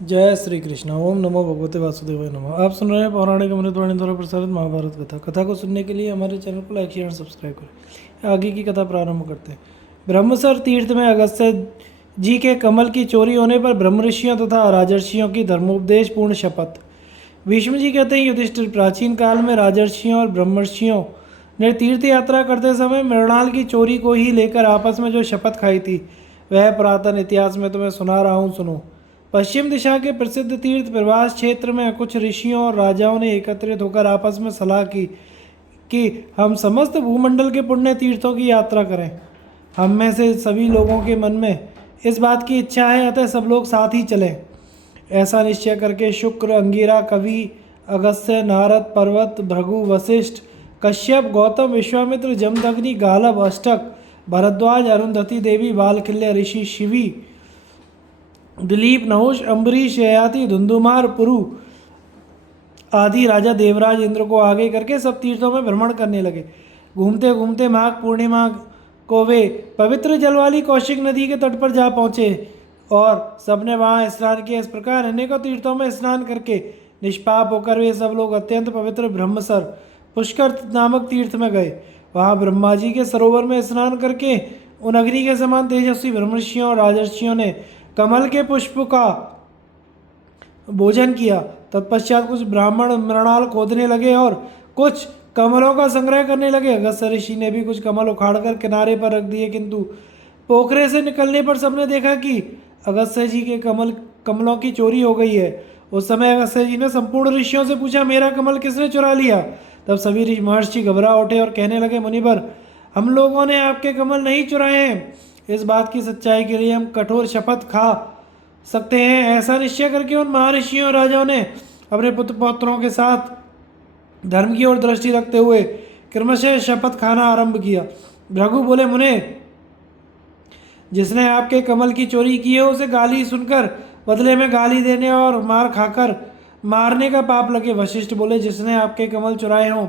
जय श्री कृष्ण। ओम नमो भगवते वासुदेवाय नमः। आप सुन रहे हैं पौराणिक अमृतवाणी द्वारा प्रसारित महाभारत कथा। कथा को सुनने के लिए हमारे चैनल को लाइक शेयर और सब्सक्राइब करें। आगे की कथा प्रारंभ करते हैं। ब्रह्मसर तीर्थ में अगस्त्य जी के कमल की चोरी होने पर ब्रह्म ऋषियों तथा राजर्षियों की धर्मोपदेश पूर्ण शपथ। भीष्म जी कहते हैं, युधिष्ठिर, प्राचीन काल में राजर्षियों और ब्रह्मर्षियों ने तीर्थ यात्रा करते समय मृणाल की चोरी को ही लेकर आपस में जो शपथ खाई थी, वह पुरातन इतिहास में तुम्हें सुना रहा हूँ, सुनो। पश्चिम दिशा के प्रसिद्ध तीर्थ प्रवास क्षेत्र में कुछ ऋषियों और राजाओं ने एकत्रित होकर आपस में सलाह की कि हम समस्त भूमंडल के पुण्य तीर्थों की यात्रा करें। हम में से सभी लोगों के मन में इस बात की इच्छा है, अतः सब लोग साथ ही चलें। ऐसा निश्चय करके शुक्र, अंगिरा, कवि, अगस्त्य, नारद, पर्वत, भृगु, वशिष्ठ, कश्यप, गौतम, विश्वामित्र, जमदग्नि, गालब, अष्टक, भरद्वाज, अरुंधति देवी, बालखिल्य ऋषि, शिवी, दिलीप, नहुष, अम्बरीश, ययाति, धुंधुमार, पुरु आदि राजा देवराज इंद्र को आगे करके सब तीर्थों में भ्रमण करने लगे। घूमते घूमते माघ पूर्णिमा को वे पवित्र जल वाली कौशिक नदी के तट पर जा पहुँचे और सबने वहाँ स्नान किया। इस प्रकार अनेकों तीर्थों में स्नान करके निष्पाप होकर वे सब लोग अत्यंत पवित्र ब्रह्मसर पुष्कर नामक तीर्थ में गए। वहाँ ब्रह्मा जी के सरोवर में स्नान करके उन अग्नि के समान तेजस्वी ब्रह्मर्षियों और राजर्षियों ने कमल के पुष्प का भोजन किया। तत्पश्चात कुछ ब्राह्मण मृणाल खोदने लगे और कुछ कमलों का संग्रह करने लगे। अगस्त्य ऋषि ने भी कुछ कमल उखाड़कर किनारे पर रख दिए, किंतु पोखरे से निकलने पर सबने देखा कि अगस्त्य जी के कमलों की चोरी हो गई है। उस समय अगस्त्य जी ने संपूर्ण ऋषियों से पूछा, मेरा कमल किसने चुरा लिया? तब सभी ऋषि महर्षि घबरा उठे और कहने लगे, मुनिवर, हम लोगों ने आपके कमल नहीं चुराए हैं। इस बात की सच्चाई के लिए हम कठोर शपथ खा सकते हैं। ऐसा निश्चय करके उन महर्षियों और राजाओं ने अपने पुत्र पौत्रों के साथ धर्म की ओर दृष्टि रखते हुए क्रमशः शपथ खाना आरंभ किया। भृगु बोले, मुने, जिसने आपके कमल की चोरी की है उसे गाली सुनकर बदले में गाली देने और मार खाकर मारने का पाप लगे। वशिष्ठ बोले, जिसने आपके कमल चुराए हों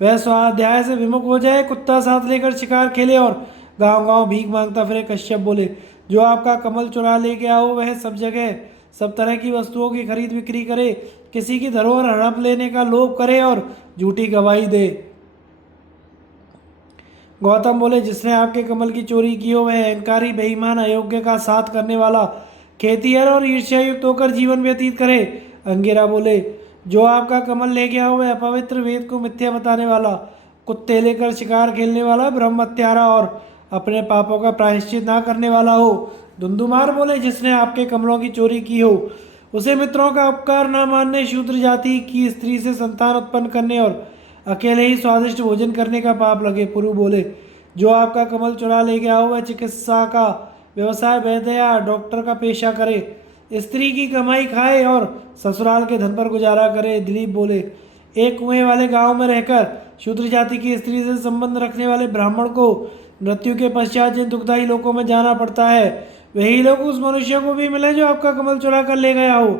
वह स्वाध्याय से विमुख हो जाए, कुत्ता साथ लेकर शिकार खेले और गांव गांव भीख मांगता फिरे। कश्यप बोले, जो आपका कमल चुरा ले गया हो वह सब जगह सब तरह की वस्तुओं की खरीद बिक्री करे, किसी की धरोहर हड़प लेने का लोभ करे और झूठी गवाही दे। गौतम बोले, जिसने आपके कमल की चोरी की हो वह अहंकारी, बेईमान, अयोग्य का साथ करने वाला, खेतीहर और ईर्ष्यायुक्त होकर जीवन व्यतीत करे। अंगिरा बोले, जो आपका कमल ले गया हो वह अपवित्र, वेद को मिथ्या बताने वाला, कुत्ते लेकर शिकार खेलने वाला, ब्रह्म हत्यारा और अपने पापों का प्रायश्चित ना करने वाला हो। धुंधुमार बोले, जिसने आपके कमलों की चोरी की हो उसे मित्रों का उपकार न मानने, शूद्र जाति की स्त्री से संतान उत्पन्न करने और अकेले ही स्वादिष्ट भोजन करने का पाप लगे। पुरु बोले, जो आपका कमल चुरा ले गया हो वह चिकित्सा का व्यवसाय, वैद्य या डॉक्टर का पेशा करे, स्त्री की कमाई खाए और ससुराल के धन पर गुजारा करे। दिलीप बोले, एक कुएं वाले गांव में रहकर शूद्र जाति की स्त्री से संबंध रखने वाले ब्राह्मण को मृत्यु के पश्चात जिन दुखदायी लोकों में जाना पड़ता है वही लोग उस मनुष्य को भी मिले जो आपका कमल चुरा कर ले गया हो।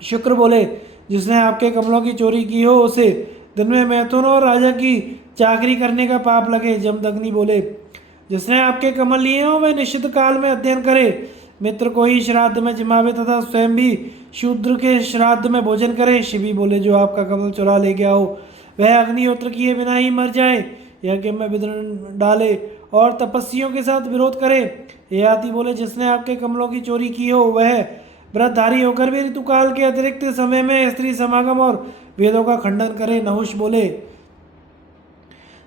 शुक्र बोले, जिसने आपके कमलों की चोरी की हो उसे दिन में मैथुन और राजा की चाकरी करने का पाप लगे। जमदग्नि बोले, जिसने आपके कमल लिए हो वह निश्चित काल में अध्ययन करे, मित्र को ही श्राद्ध में जिमावे तथा स्वयं भी शूद्र के श्राद्ध में भोजन करे। शिवी बोले, जो आपका कमल चुरा ले गया हो वह अग्निहोत्र किए बिना ही मर जाए, यज्ञ में विघ्न डाले और तपस्वियों के साथ विरोध करे। ययाति बोले, जिसने आपके कमलों की चोरी की हो वह व्रतधारी होकर भी ऋतुकाल के अतिरिक्त समय में स्त्री समागम और वेदों का खंडन करे। नहुष बोले,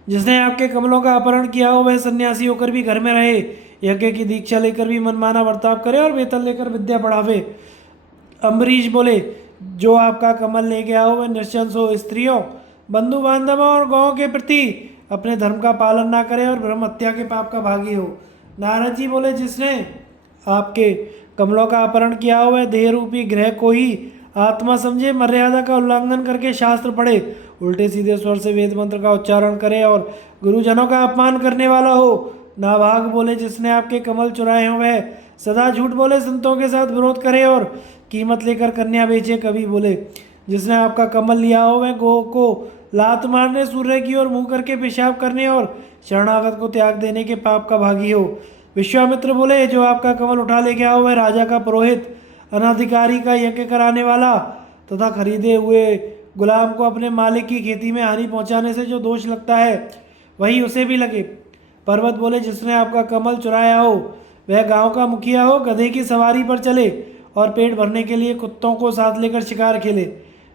जिसने आपके कमलों का अपहरण किया हो वह सन्यासी होकर भी घर में रहे, यज्ञ की दीक्षा लेकर भी मनमाना बर्ताव करे और वेतन लेकर विद्या बढ़ावे। अम्बरीश बोले, जो आपका कमल ले गया हो वह निश्चंस हो, स्त्रियों, बंधु बांधवों और गौं के प्रति अपने धर्म का पालन ना करे और ब्रह्म हत्या के पाप का भागी हो। नारद जी बोले, जिसने आपके कमलों का अपहरण किया हो वह देह रूपी ग्रह को ही आत्मा समझे, मर्यादा का उल्लंघन करके शास्त्र पढ़े, उल्टे सीधे स्वर से वेद मंत्र का उच्चारण करे और गुरुजनों का अपमान करने वाला हो। नाभाग बोले, जिसने आपके कमल चुराए हों वह सदा झूठ बोले, संतों के साथ विरोध करे और कीमत लेकर कन्या बेचे। कवि बोले, जिसने आपका कमल लिया हो वह गो को लात मारने, सूर्य की ओर मुंह करके पेशाब करने और शरणागत को त्याग देने के पाप का भागी हो। विश्वामित्र बोले, जो आपका कमल उठा ले गया हो वह राजा का पुरोहित, अनाधिकारी का यज्ञ कराने वाला तथा खरीदे हुए गुलाम को अपने मालिक की खेती में हानि पहुंचाने से जो दोष लगता है वही उसे भी लगे। पर्वत बोले, जिसने आपका कमल चुराया हो वह गांव का मुखिया हो, गधे की सवारी पर चले और पेट भरने के लिए कुत्तों को साथ लेकर शिकार खेले।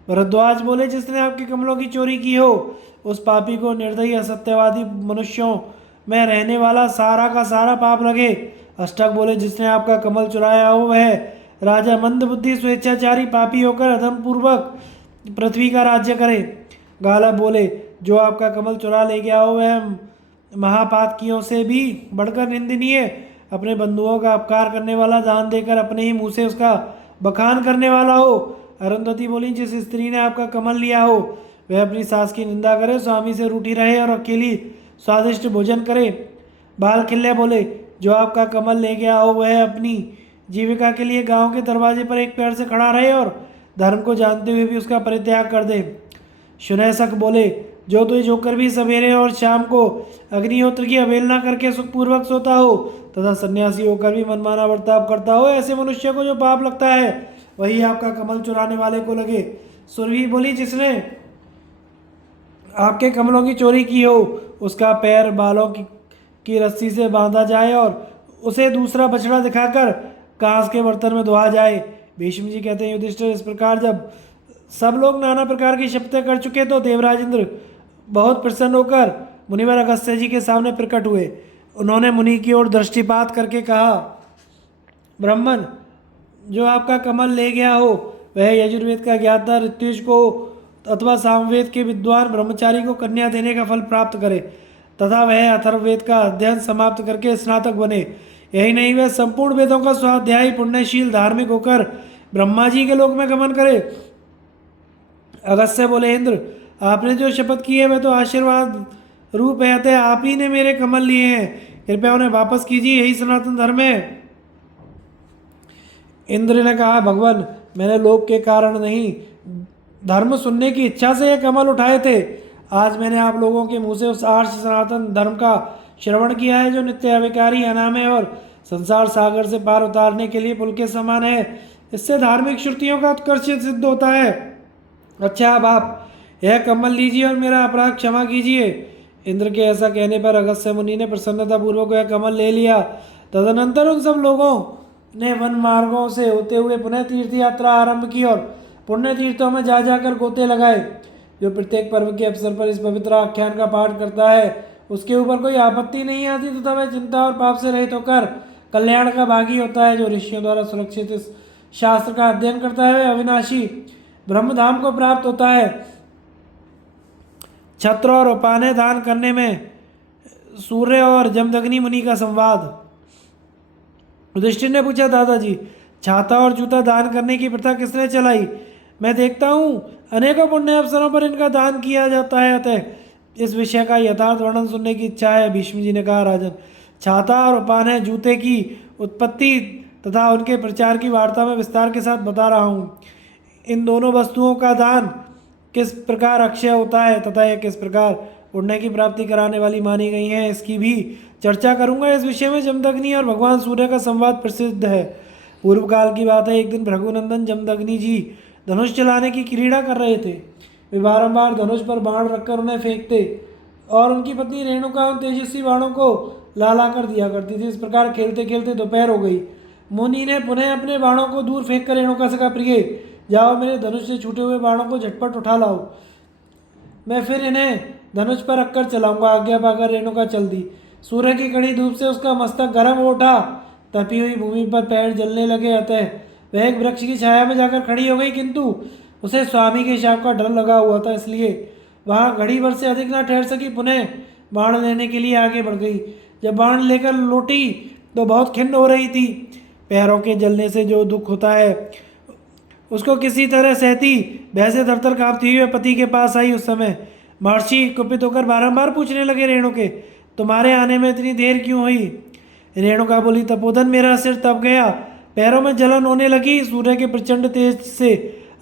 भरद्वाज बोले, जिसने आपके कमलों की चोरी की हो उस पापी को निर्दयी असत्यवादी मनुष्यों में रहने वाला सारा का सारा पाप लगे। अष्टक बोले, जिसने आपका कमल चुराया हो वह राजा मंदबुद्धि स्वेच्छाचारी पापी होकर अधम पूर्वक पृथ्वी का राज्य करे। गालव बोले, जो आपका कमल चुरा ले गया हो वह महापातकियों से भी बढ़कर निंदनीय, अपने बंधुओं का अपकार करने वाला, दान देकर अपने ही मुंह से उसका बखान करने वाला हो। अरुंधति बोली, जिस स्त्री ने आपका कमल लिया हो वह अपनी सास की निंदा करे, स्वामी से रूठी रहे और अकेली स्वादिष्ट भोजन करे। बाल खिल्ले बोले, जो आपका कमल ले गया हो वह अपनी जीविका के लिए गांव के दरवाजे पर एक पैर से खड़ा रहे और धर्म को जानते हुए भी उसका परित्याग कर दे। शुनैसक बोले, जो तुझे जोकर भी सवेरे और शाम को अग्निहोत्र की अवहेलना करके सुखपूर्वक सोता हो तथा सन्यासी होकर भी मनमाना बर्ताव करता हो, ऐसे मनुष्य को जो पाप लगता है वही आपका कमल चुराने वाले को लगे। सुरभि बोली, जिसने आपके कमलों की चोरी की हो उसका पैर बालों की रस्सी से बांधा जाए और उसे दूसरा बछड़ा दिखाकर कांस के बर्तन में धोआ जाए। भीष्म जी कहते हैं, युधिष्ठिर, इस प्रकार जब सब लोग नाना प्रकार की शपथें कर चुके तो देवराज इंद्र बहुत प्रसन्न होकर मुनिवर अगस्त्य जी के सामने प्रकट हुए। उन्होंने मुनि की ओर दृष्टिपात करके कहा, ब्राह्मण, जो आपका कमल ले गया हो वह यजुर्वेद का ज्ञाता ऋत्विज को अथवा सामवेद के विद्वान ब्रह्मचारी को कन्या देने का फल प्राप्त करे तथा वह अथर्ववेद का अध्ययन समाप्त करके स्नातक बने। यही नहीं, वह संपूर्ण वेदों का स्वाध्यायी पुण्यशील धार्मिक होकर ब्रह्मा जी के लोक में गमन करे। अगस्त्य बोले, इंद्र, आपने जो शपथ की है वह तो आशीर्वाद रूप है, अतः आप ही ने मेरे कमल लिए हैं, कृपया उन्हें वापस कीजिए, यही सनातन धर्म है। इंद्र ने कहा, भगवान, मैंने लोक के कारण नहीं धर्म सुनने की इच्छा से यह कमल उठाए थे। आज मैंने आप लोगों के मुंह से उस आर्ष सनातन धर्म का श्रवण किया है जो नित्य अविकारी, अनामय और संसार सागर से पार उतारने के लिए पुल के समान है। इससे धार्मिक श्रुतियों का उत्कर्ष सिद्ध होता है। अच्छा, अब आप यह कमल लीजिए और मेरा अपराध क्षमा कीजिए। इंद्र के ऐसा कहने पर अगस्त्य मुनि ने प्रसन्नतापूर्वक यह कमल ले लिया। तदनंतर उन सब लोगों ने वन मार्गों से होते हुए पुनः तीर्थ यात्रा आरंभ की और पुण्य तीर्थों में जा जाकर गोते लगाए। जो प्रत्येक पर्व के अवसर पर इस पवित्र आख्यान का पाठ करता है उसके ऊपर कोई आपत्ति नहीं आती तथा वह चिंता और पाप से रहित होकर कल्याण का भागी होता है। जो ऋषियों द्वारा सुरक्षित इस शास्त्र का अध्ययन करता है वह अविनाशी ब्रह्मधाम को प्राप्त होता है। छत्र और उपाने दान करने में सूर्य और जमदग्नि मुनि का संवाद। युधिष्ठिर ने पूछा, दादाजी, छाता और जूता दान करने की प्रथा किसने चलाई? मैं देखता हूँ अनेकों पुण्य अवसरों पर इनका दान किया जाता है, अतः इस विषय का यथार्थ वर्णन सुनने की इच्छा है। भीष्म जी ने कहा, राजन, छाता और उपाने जूते की उत्पत्ति तथा उनके प्रचार की वार्ता में विस्तार के साथ बता रहा हूँ। इन दोनों वस्तुओं का दान किस प्रकार अक्षय होता है तथा यह किस प्रकार पुण्य की प्राप्ति कराने वाली मानी गई हैं, इसकी भी चर्चा करूंगा। इस विषय में जमदग्नि और भगवान सूर्य का संवाद प्रसिद्ध है। पूर्व काल की बात है, एक दिन भृगुनंदन जमदग्नि जी धनुष चलाने की क्रीड़ा कर रहे थे। वे बारंबार धनुष पर बाण रखकर उन्हें फेंकते और उनकी पत्नी रेणुका उन तेजस्वी बाणों को ला कर दिया करती थी। इस प्रकार खेलते खेलते दोपहर हो गई। मुनि ने पुनः अपने बाणों को दूर फेंक कर रेणुका से कहा, प्रिय, जाओ मेरे धनुष से छूटे हुए बाणों को झटपट उठा लाओ, मैं फिर इन्हें धनुष पर रखकर चलाऊंगा। आज्ञा पाकर रेणुका चल दी। सूर्य की कड़ी धूप से उसका मस्तक गर्म हो उठा, तपी हुई भूमि पर पैर जलने लगे, अतः वह एक वृक्ष की छाया में जाकर खड़ी हो गई, किंतु उसे स्वामी के शाप का डर लगा हुआ था, इसलिए वहाँ घड़ी भर से अधिक न ठहर सकी। पुनः बाण लेने के लिए आगे बढ़ गई। जब बाण लेकर लौटी तो बहुत खिन्न हो रही थी। पैरों के जलने से जो दुख होता है उसको किसी तरह सहती भैंसे थरथर कांपती हुई पति के पास आई। उस समय महर्षि कुपित होकर बारंबार पूछने लगे, रेणुके, तुम्हारे आने में इतनी देर क्यों हुई? रेणुका बोली, तपोधन, मेरा सिर तप गया, पैरों में जलन होने लगी, सूर्य के प्रचंड तेज से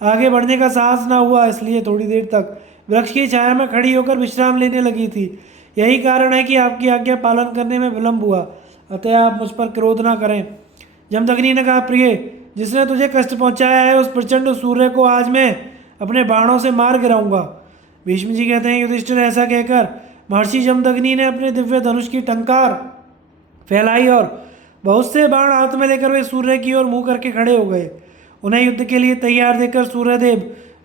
आगे बढ़ने का साहस ना हुआ, इसलिए थोड़ी देर तक वृक्ष की छाया में खड़ी होकर विश्राम लेने लगी थी। यही कारण है कि आपकी आज्ञा पालन करने में विलंब हुआ, अतः आप मुझ पर क्रोध ना करें। जमदग्नि ने कहा, प्रिय, जिसने तुझे कष्ट पहुंचाया है उस प्रचंड सूर्य को आज मैं अपने बाणों से मार गिराऊंगा। भीष्म जी कहते हैं युधिष्ठिर ऐसा कहकर महर्षि जमदग्नि ने अपने दिव्य धनुष की टंकार फैलाई और बहुत से बाण हाथ में लेकर वे सूर्य की ओर मुंह करके खड़े हो गए। उन्हें युद्ध के लिए तैयार देखकर सूर्यदेव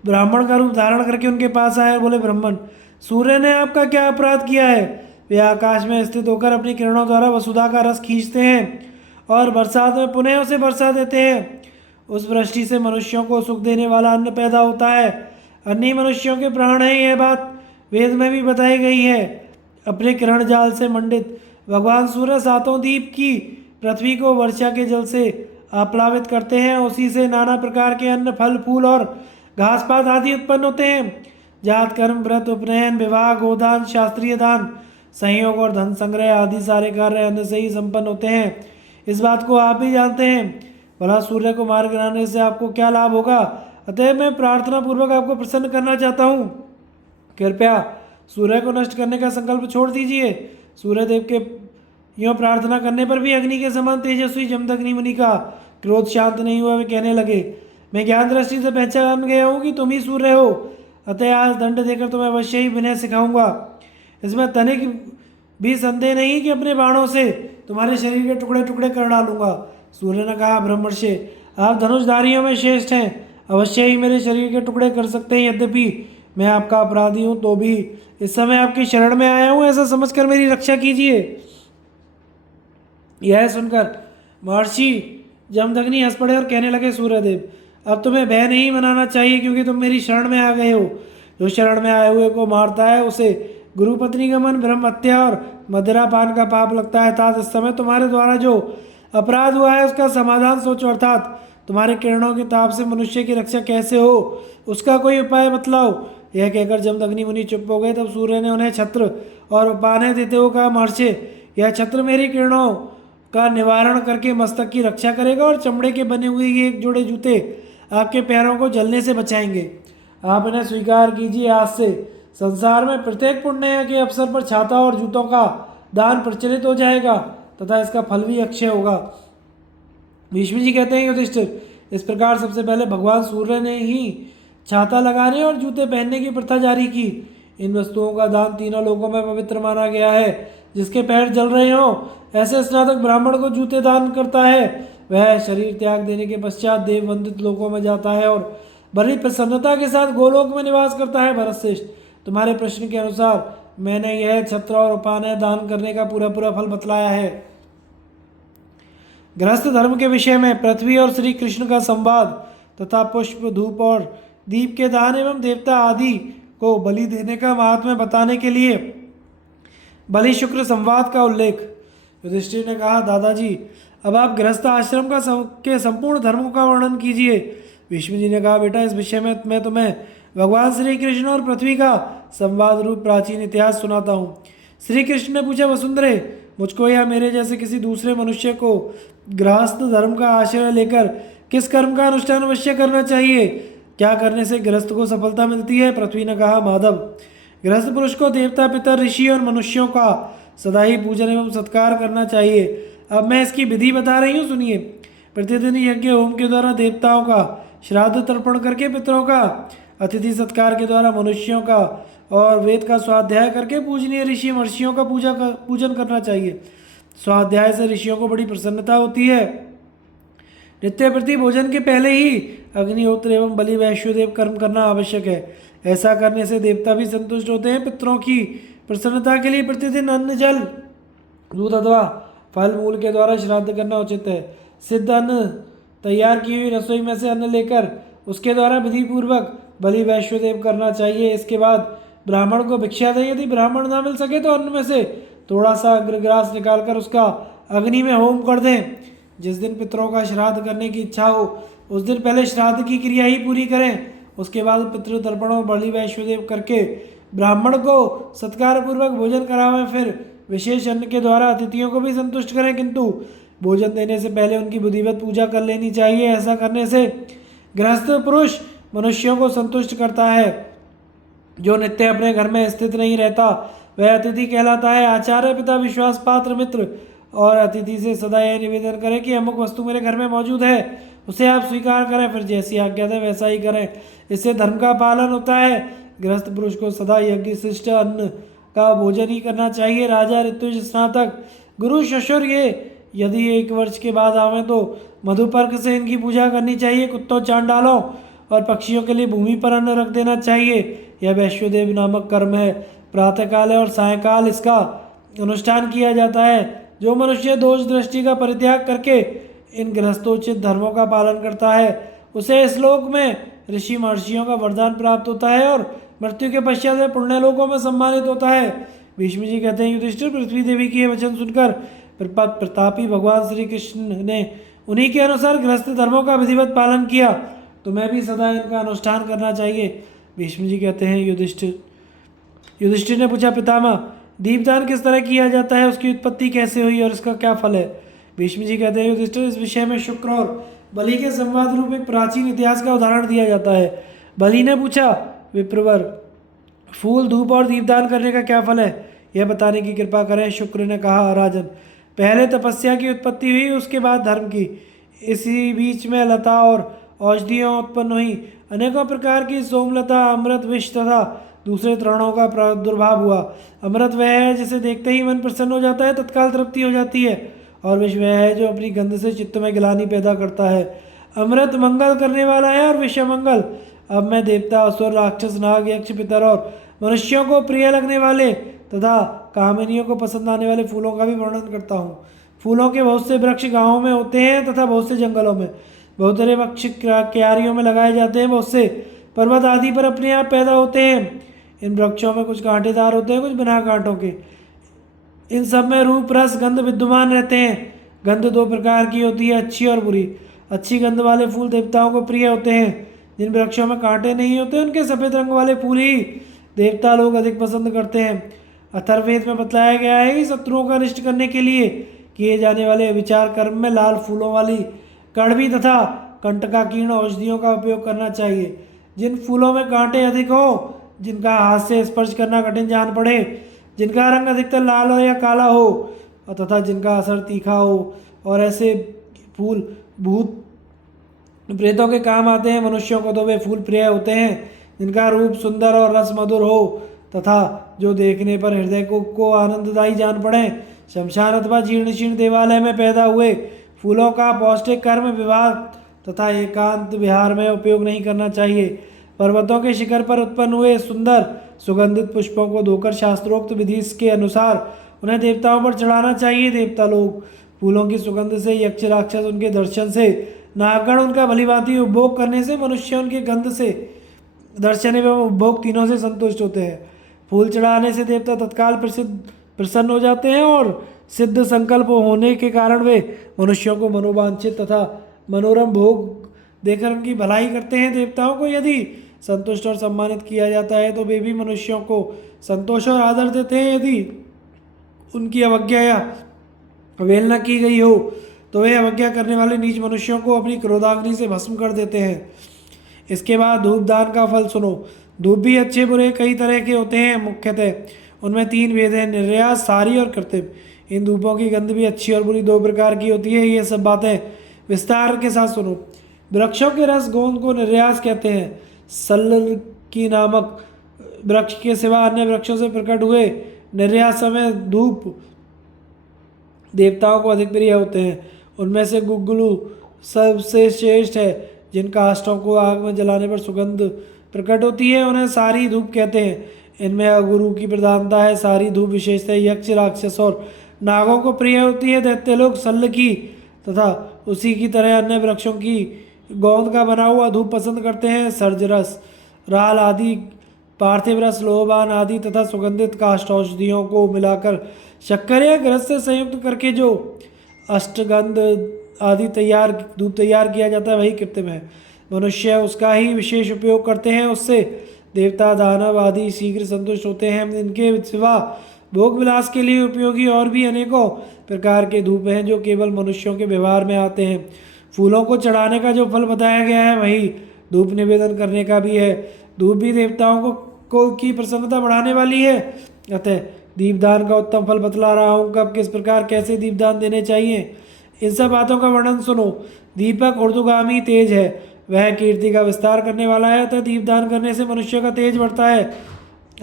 ब्राह्मण का रूप धारण करके उनके पास आए और बोले ब्राह्मण, सूर्य ने आपका क्या अपराध किया है? वे आकाश में स्थित होकर अपनी किरणों द्वारा वसुधा का रस खींचते हैं और बरसात में पुनः उसे बरसा देते हैं। उस वृष्टि से मनुष्यों को सुख देने वाला अन्न पैदा होता है। अन्न ही मनुष्यों के प्राण है। यह बात वेद में भी बताई गई है। अपने किरण जाल से मंडित भगवान सूर्य सातों दीप की पृथ्वी को वर्षा के जल से आप्लावित करते हैं। उसी से नाना प्रकार के अन्न, फल, फूल और घास पात आदि उत्पन्न होते हैं। जात, कर्म, व्रत, उपनयन, विवाह, गोदान, शास्त्रीय दान, संयोग और धन संग्रह आदि सारे कार्य अन्न से ही संपन्न होते हैं। इस बात को आप भी जानते हैं। भला सूर्य को मार गिराने से आपको क्या लाभ होगा? अतः मैं प्रार्थना पूर्वक आपको प्रसन्न करना चाहता हूँ। कृपया सूर्य को नष्ट करने का संकल्प छोड़ दीजिए। सूर्यदेव के यूँ प्रार्थना करने पर भी अग्नि के समान तेजस्वी जमदग्नि मुनि का क्रोध शांत नहीं हुआ। वे कहने लगे, मैं ज्ञान दृष्टि से पहचान गया हूँ कि तुम ही सूर्य हो। अतः आज दंड देकर तुम्हें अवश्य ही विनय सिखाऊंगा। इसमें तनिक भी संदेह नहीं कि अपने बाणों से तुम्हारे शरीर के टुकड़े टुकड़े कर डालूंगा। सूर्य ने कहा, ब्रह्मर्षि, आप धनुषधारियों में श्रेष्ठ हैं, अवश्य ही मेरे शरीर के टुकड़े कर सकते हैं। यद्यपि मैं आपका अपराधी हूँ तो भी इस समय आपकी शरण में आया हूँ, ऐसा समझकर मेरी रक्षा कीजिए। यह सुनकर महर्षि जमदग्नि हंस पड़े और कहने लगे, सूर्यदेव, अब तुम्हें भय नहीं मनाना चाहिए, क्योंकि तुम मेरी शरण में आ गए हो। जो शरण में आए हुए को मारता है उसे गुरुपत्नी गमन, ब्रह्म हत्या और मदिरा पान का पाप लगता है। तात इस समय तुम्हारे द्वारा जो अपराध हुआ है उसका समाधान सोचो, अर्थात तुम्हारे किरणों के ताप से मनुष्य की रक्षा कैसे हो, उसका कोई उपाय बतलाओ। यह कहकर जमदग्नि मुनि चुप हो गए। तब सूर्य ने उन्हें छत्र और उपाय देते हुए कहा, महर्षि, यह छत्र मेरी किरणों का निवारण करके मस्तक की रक्षा करेगा और चमड़े के बने हुए ये एक जोड़े जूते आपके पैरों को जलने से बचाएंगे। आप इन्हें स्वीकार कीजिए। आज से संसार में प्रत्येक पुण्य के अवसर पर छाता और जूतों का दान प्रचलित हो जाएगा तथा इसका फल भी अक्षय होगा। भीष्म जी कहते हैं, युधिष्ठिर, इस प्रकार सबसे पहले भगवान सूर्य ने ही छाता लगाने और जूते पहनने की प्रथा जारी की। इन वस्तुओं का दान तीनों लोकों में पवित्र माना गया है। जिसके पैर जल रहे हों ऐसे स्नातक ब्राह्मण को जूते दान करता है, वह शरीर त्याग देने के पश्चात देव वंदित लोकों में जाता है और बड़ी प्रसन्नता के साथ गोलोक में निवास करता है। भरतश्रेष्ठ, तुम्हारे प्रश्न के अनुसार मैंने यह छत्र और उपानय दान करने का पूरा पूरा फल बतलाया है। गृहस्थ धर्म के विषय में पृथ्वी और श्री कृष्ण का संवाद तथा पुष्प, धूप और दीप के दान एवं देवता आदि को बलि देने का महात्म्य बताने के लिए बलि शुक्र संवाद का उल्लेख। युधिष्ठिर ने कहा, दादाजी, अब आप गृहस्थ आश्रम के संपूर्ण धर्मों का वर्णन कीजिए। भीष्म जी ने कहा, बेटा, इस विषय में मैं तुम्हें भगवान श्री कृष्ण और पृथ्वी का संवाद रूप प्राचीन इतिहास सुनाता हूँ। श्री कृष्ण ने पूछा, वसुंधरे, मुझको या मेरे जैसे किसी दूसरे मनुष्य को गृहस्थ धर्म का आश्रय लेकर किस कर्म का अनुष्ठान अवश्य करना चाहिए? क्या करने से गृहस्थ को सफलता मिलती है? पृथ्वी ने कहा, माधव, गृहस्थ पुरुष को देवता, पितर, ऋषि और मनुष्यों का सदा ही पूजन एवं सत्कार करना चाहिए। अब मैं इसकी विधि बता रही हूँ, सुनिए। प्रतिदिन यज्ञ होम के द्वारा देवताओं का श्राद्ध तर्पण करके पितरों का अतिथि सत्कार के द्वारा मनुष्यों का और वेद का स्वाध्याय करके पूजनीय ऋषि महर्षियों का पूजन करना चाहिए। स्वाध्याय से ऋषियों को बड़ी प्रसन्नता होती है। नित्य प्रति भोजन के पहले ही अग्निहोत्र एवं बलि वैश्वदेव कर्म करना आवश्यक है। ऐसा करने से देवता भी संतुष्ट होते हैं। पितरों की प्रसन्नता के लिए प्रतिदिन अन्न, जल, दूध अथवा फल मूल के द्वारा श्राद्ध करना उचित है। सिद्ध अन्न, तैयार की हुई रसोई में से अन्न लेकर उसके द्वारा विधि पूर्वक बलि वैश्वदेव करना चाहिए। इसके बाद ब्राह्मण को भिक्षा दें। यदि ब्राह्मण ना मिल सके तो अन्न में से थोड़ा सा अग्रग्रास निकालकर उसका अग्नि में होम कर दें। जिस दिन पितरों का श्राद्ध करने की इच्छा हो उस दिन पहले श्राद्ध की क्रिया ही पूरी करें। उसके बाद पितृ तर्पण और बलि वैश्वदेव करके ब्राह्मण को सत्कार पूर्वक भोजन करावें। फिर विशेष अन्न के द्वारा अतिथियों को भी संतुष्ट करें, किंतु भोजन देने से पहले उनकी विधिवत पूजा कर लेनी चाहिए। ऐसा करने से गृहस्थ पुरुष मनुष्यों को संतुष्ट करता है। जो नित्य अपने घर में स्थित नहीं रहता वह अतिथि कहलाता है। आचार्य, पिता, विश्वास पात्र, मित्र और अतिथि से सदा यह निवेदन करें कि अमुक वस्तु मेरे घर में मौजूद है, उसे आप स्वीकार करें, फिर जैसी आज्ञा है वैसा ही करें। इससे धर्म का पालन होता है। गृहस्थ पुरुष को सदा यज्ञ शिष्ट अन्न का भोजन ही करना चाहिए। राजा, ऋतुज, स्नातक, गुरु, शशुर ये यदि 1 वर्ष के बाद आवे तो मधुपर्क से इनकी पूजा करनी चाहिए। कुत्तों, चांडालों और पक्षियों के लिए भूमि पर अन्न रख देना चाहिए। यह वैश्वदेव नामक कर्म है। प्रातःकाल और सायंकाल इसका अनुष्ठान किया जाता है। जो मनुष्य दोष दृष्टि का परित्याग करके इन गृहस्थोचित धर्मों का पालन करता है उसे इस लोक में ऋषि महर्षियों का वरदान प्राप्त होता है और मृत्यु के पश्चात वह पुण्य लोकों में सम्मानित होता है। भीष्म जी कहते हैं, युधिष्ठिर, पृथ्वी देवी के ये वचन सुनकर प्रतापी भगवान श्री कृष्ण ने उन्हीं के अनुसार गृहस्थ धर्मों का विधिवत पालन किया। तुम्हें भी सदा इनका अनुष्ठान करना चाहिए। भीष्म जी कहते हैं, युधिष्ठिर ने पूछा, पितामह, दीपदान किस तरह किया जाता है, उसकी उत्पत्ति कैसे हुई और इसका क्या फल है? भीष्म जी कहते हैं, युधिष्ठिर, इस विषय में शुक्र और बलि के संवाद रूप एक प्राचीन इतिहास का उदाहरण दिया जाता है। बलि ने पूछा, विप्रवर, फूल, धूप और दीपदान करने का क्या फल है, यह बताने की कृपा करें। शुक्र ने कहा, राजन, पहले तपस्या की उत्पत्ति हुई, उसके बाद धर्म की। इसी बीच में लता और औषधियाँ उत्पन्न हुई। अनेकों प्रकार की सोमलता, अमृत, विष तथा दूसरे तृणों का प्रादुर्भाव हुआ। अमृत वह है जिसे देखते ही मन प्रसन्न हो जाता है, तत्काल तृप्ति हो जाती है, और विष वह है जो अपनी गंध से चित्त में गिलानी पैदा करता है। अमृत मंगल करने वाला है और विष मंगल। अब मैं देवता, असुर, राक्षस, नाग, यक्ष, पितर और मनुष्यों को प्रिय लगने वाले तथा कामिनियों को पसंद आने वाले फूलों का भी वर्णन करता हूँ। फूलों के बहुत से वृक्ष गाँवों में होते हैं तथा बहुत से जंगलों में। बहुत सारे वृक्ष क्यारियों में लगाए जाते हैं, बहुत से पर्वत आदि पर अपने आप पैदा होते हैं। इन वृक्षों में कुछ कांटेदार होते हैं, कुछ बिना कांटों के। इन सब में रूप, रस, गंध विद्यमान रहते हैं। गंध 2 प्रकार की होती है, अच्छी और बुरी। अच्छी गंध वाले फूल देवताओं को प्रिय होते हैं। जिन वृक्षों में कांटे नहीं होते उनके सफ़ेद रंग वाले फूल ही देवता लोग अधिक पसंद करते हैं। अथर्ववेद में बतलाया गया है कि शत्रुओं का अनिष्ट करने के लिए किए जाने वाले विचार कर्म में लाल फूलों वाली कड़वी तथा कंटकाकीर्ण औषधियों का उपयोग करना चाहिए। जिन फूलों में कांटे अधिक हो, जिनका हाथ से स्पर्श करना कठिन जान पड़े, जिनका रंग अधिकतर लाल हो या काला हो तथा जिनका असर तीखा हो, और ऐसे फूल भूत प्रेतों के काम आते हैं। मनुष्यों को तो वे फूल प्रिय होते हैं जिनका रूप सुंदर और रस मधुर हो तथा जो देखने पर हृदय को आनंददायी जान पड़े। शमशान अथवा जीर्ण शीर्ण देवालय में पैदा हुए फूलों का पौष्टिक कर्म, विवाह तथा एकांत विहार में उपयोग नहीं करना चाहिए। पर्वतों के शिखर पर उत्पन्न हुए सुंदर सुगंधित पुष्पों को धोकर शास्त्रोक्त विधि के अनुसार उन्हें देवताओं पर चढ़ाना चाहिए। देवता लोग फूलों की सुगंध से, यक्ष राक्षस उनके दर्शन से, नागगण उनका भलीभांति उपभोग करने से, मनुष्य उनके गंध से, दर्शन एवं उपभोग तीनों से संतुष्ट होते हैं। फूल चढ़ाने से देवता तत्काल प्रसन्न हो जाते हैं और सिद्ध संकल्प होने के कारण वे मनुष्यों को मनोवांछित तथा मनोरम भोग देकर उनकी भलाई करते हैं। देवताओं को यदि संतुष्ट और सम्मानित किया जाता है तो वे भी मनुष्यों को संतोष और आदर देते हैं। यदि उनकी अवज्ञा या अवहेलना की गई हो तो वे अवज्ञा करने वाले नीच मनुष्यों को अपनी क्रोधाग्नि से भस्म कर देते हैं। इसके बाद धूपदान का फल सुनो। धूप भी अच्छे बुरे कई तरह के होते हैं। मुख्यतः उनमें 3 भेद हैं, निर्यास, सारी और कृत्रिम। इन धूपों की गंध भी अच्छी और बुरी 2 प्रकार की होती है। ये सब बातें विस्तार के साथ सुनो। वृक्षों के रस गोंद को निर्यास कहते हैं। सल्लकी नामक वृक्ष के सिवा अन्य वृक्षों से प्रकट हुए निर्यास में धूप देवताओं को अधिक प्रिय होते हैं। उनमें से गुग्गुलू सबसे श्रेष्ठ है। जिन काष्ठों को आग में जलाने पर सुगंध प्रकट होती है उन्हें सारी धूप कहते हैं। इनमें अगुरु की प्रधानता है। सारी धूप विशेषतः यक्ष, राक्षस और नागों को प्रिय होती है। दैत्य लोग सल्लकी तथा उसी की तरह अन्य वृक्षों की गोंद का बना हुआ धूप पसंद करते हैं। सर्जरस, राल आदि, पार्थिव रस, लोहबान आदि तथा सुगंधित काष्ठ औषधियों को मिलाकर शक्कर या गरज से संयुक्त करके जो अष्टगंध आदि धूप तैयार किया जाता है वही कृत्रिम है। मनुष्य उसका ही विशेष उपयोग करते हैं। उससे देवता, दानव आदि शीघ्र संतुष्ट होते हैं। इनके सिवा भोग विलास के लिए उपयोगी और भी अनेकों प्रकार के धूप हैं जो केवल मनुष्यों के व्यवहार में आते हैं। फूलों को चढ़ाने का जो फल बताया गया है वही धूप निवेदन करने का भी है। धूप भी देवताओं को की प्रसन्नता बढ़ाने वाली है। अतः दीपदान का उत्तम फल बतला रहा हूँ। कब, किस प्रकार, कैसे दीपदान देने चाहिए, इन सब बातों का वर्णन सुनो। दीपक ऊर्ध्वगामी तेज है, वह कीर्ति का विस्तार करने वाला है, अतः दीपदान करने से मनुष्य का तेज बढ़ता है।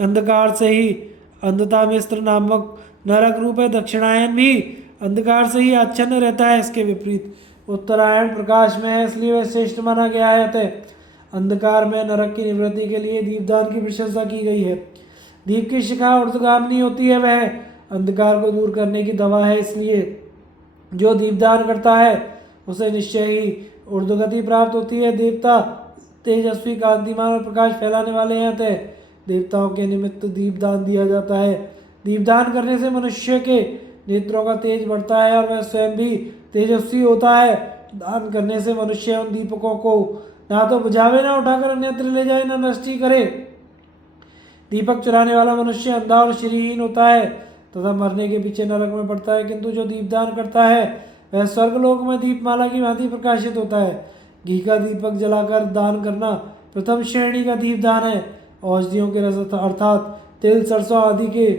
अंधकार से ही अंधता मिस्र नामक नरक रूप है, दक्षिणायन भी अंधकार से ही आच्छन्न रहता है, इसके विपरीत उत्तरायण प्रकाश में है, इसलिए वह श्रेष्ठ माना गया है। अतः अंधकार में नरक की निवृत्ति के लिए दीपदान की प्रशंसा की गई है। दीप की शिखा ऊर्ध्वगामिनी होती है, वह अंधकार को दूर करने की दवा है, इसलिए जो दीपदान करता है उसे निश्चय ही ऊर्ध्वगति प्राप्त होती है। देवता तेजस्वी, कांतिमान और प्रकाश फैलाने वाले हैं, अतः देवताओं के निमित्त दीपदान दिया जाता है। दीपदान करने से मनुष्य के नेत्रों का तेज बढ़ता है और वह स्वयं भी तेजस्वी होता है। दान करने से मनुष्य उन दीपकों को ना तो बुझावे, ना उठाकर अन्यत्र ले जाए, ना नष्ट ही करे। दीपक चुराने वाला मनुष्य अंधा और श्रीहीन होता है तथा मरने के पीछे नरक में पड़ता है, किंतु जो दीपदान करता है वह स्वर्गलोक में दीपमाला की भांति प्रकाशित होता है। घी का दीपक जलाकर दान करना प्रथम श्रेणी का दीपदान है। औषधियों के रस अर्थात तिल, सरसों आदि के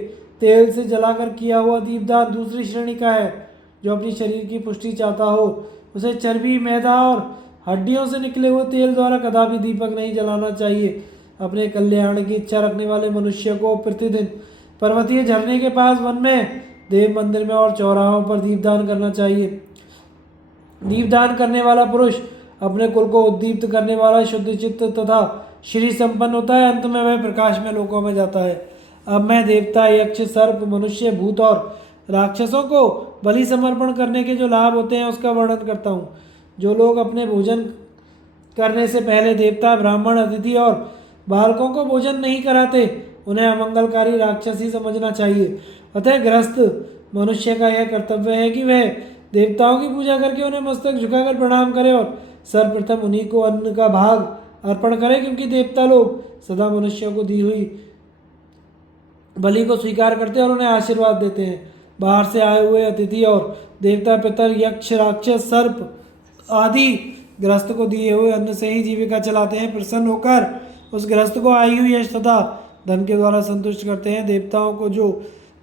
तेल से जलाकर किया हुआ दीपदान दूसरी श्रेणी का है। जो अपनी शरीर की पुष्टि चाहता हो उसे चर्बी, मैदा और हड्डियों से निकले हुए तेल द्वारा कदापि दीपक नहीं जलाना चाहिए। अपने कल्याण की इच्छा रखने वाले मनुष्य को प्रतिदिन पर्वतीय झरने के पास, वन में, देव मंदिर में और चौराहों पर दीपदान करना चाहिए। दीपदान करने वाला पुरुष अपने कुल को उद्दीप्त करने वाला, शुद्ध चित्त तथा श्री संपन्न होता है। अंत में वह प्रकाश में लोकों में जाता है। अब मैं देवता, यक्ष, सर्प, मनुष्य, भूत और राक्षसों को बलि समर्पण करने के जो लाभ होते हैं उसका वर्णन करता हूँ। जो लोग अपने भोजन करने से पहले देवता, ब्राह्मण, अतिथि और बालकों को भोजन नहीं कराते, उन्हें अमंगलकारी राक्षस ही समझना चाहिए। अतः गृहस्थ मनुष्य का यह कर्तव्य है कि वह देवताओं की पूजा करके उन्हें मस्तक झुकाकर प्रणाम करे और सर्वप्रथम उन्हीं को अन्न का भाग अर्पण करे, क्योंकि देवता लोग सदा मनुष्यों को दी हुई बलि को स्वीकार करते हैं और उन्हें आशीर्वाद देते हैं। बाहर से आए हुए अतिथि और देवता, पितर, यक्ष, राक्षस, सर्प आदि गृहस्थ को दिए हुए अन्न से ही जीविका चलाते हैं। प्रसन्न होकर उस गृहस्थ को आई हुई यश तथा धन के द्वारा संतुष्ट करते हैं। देवताओं को जो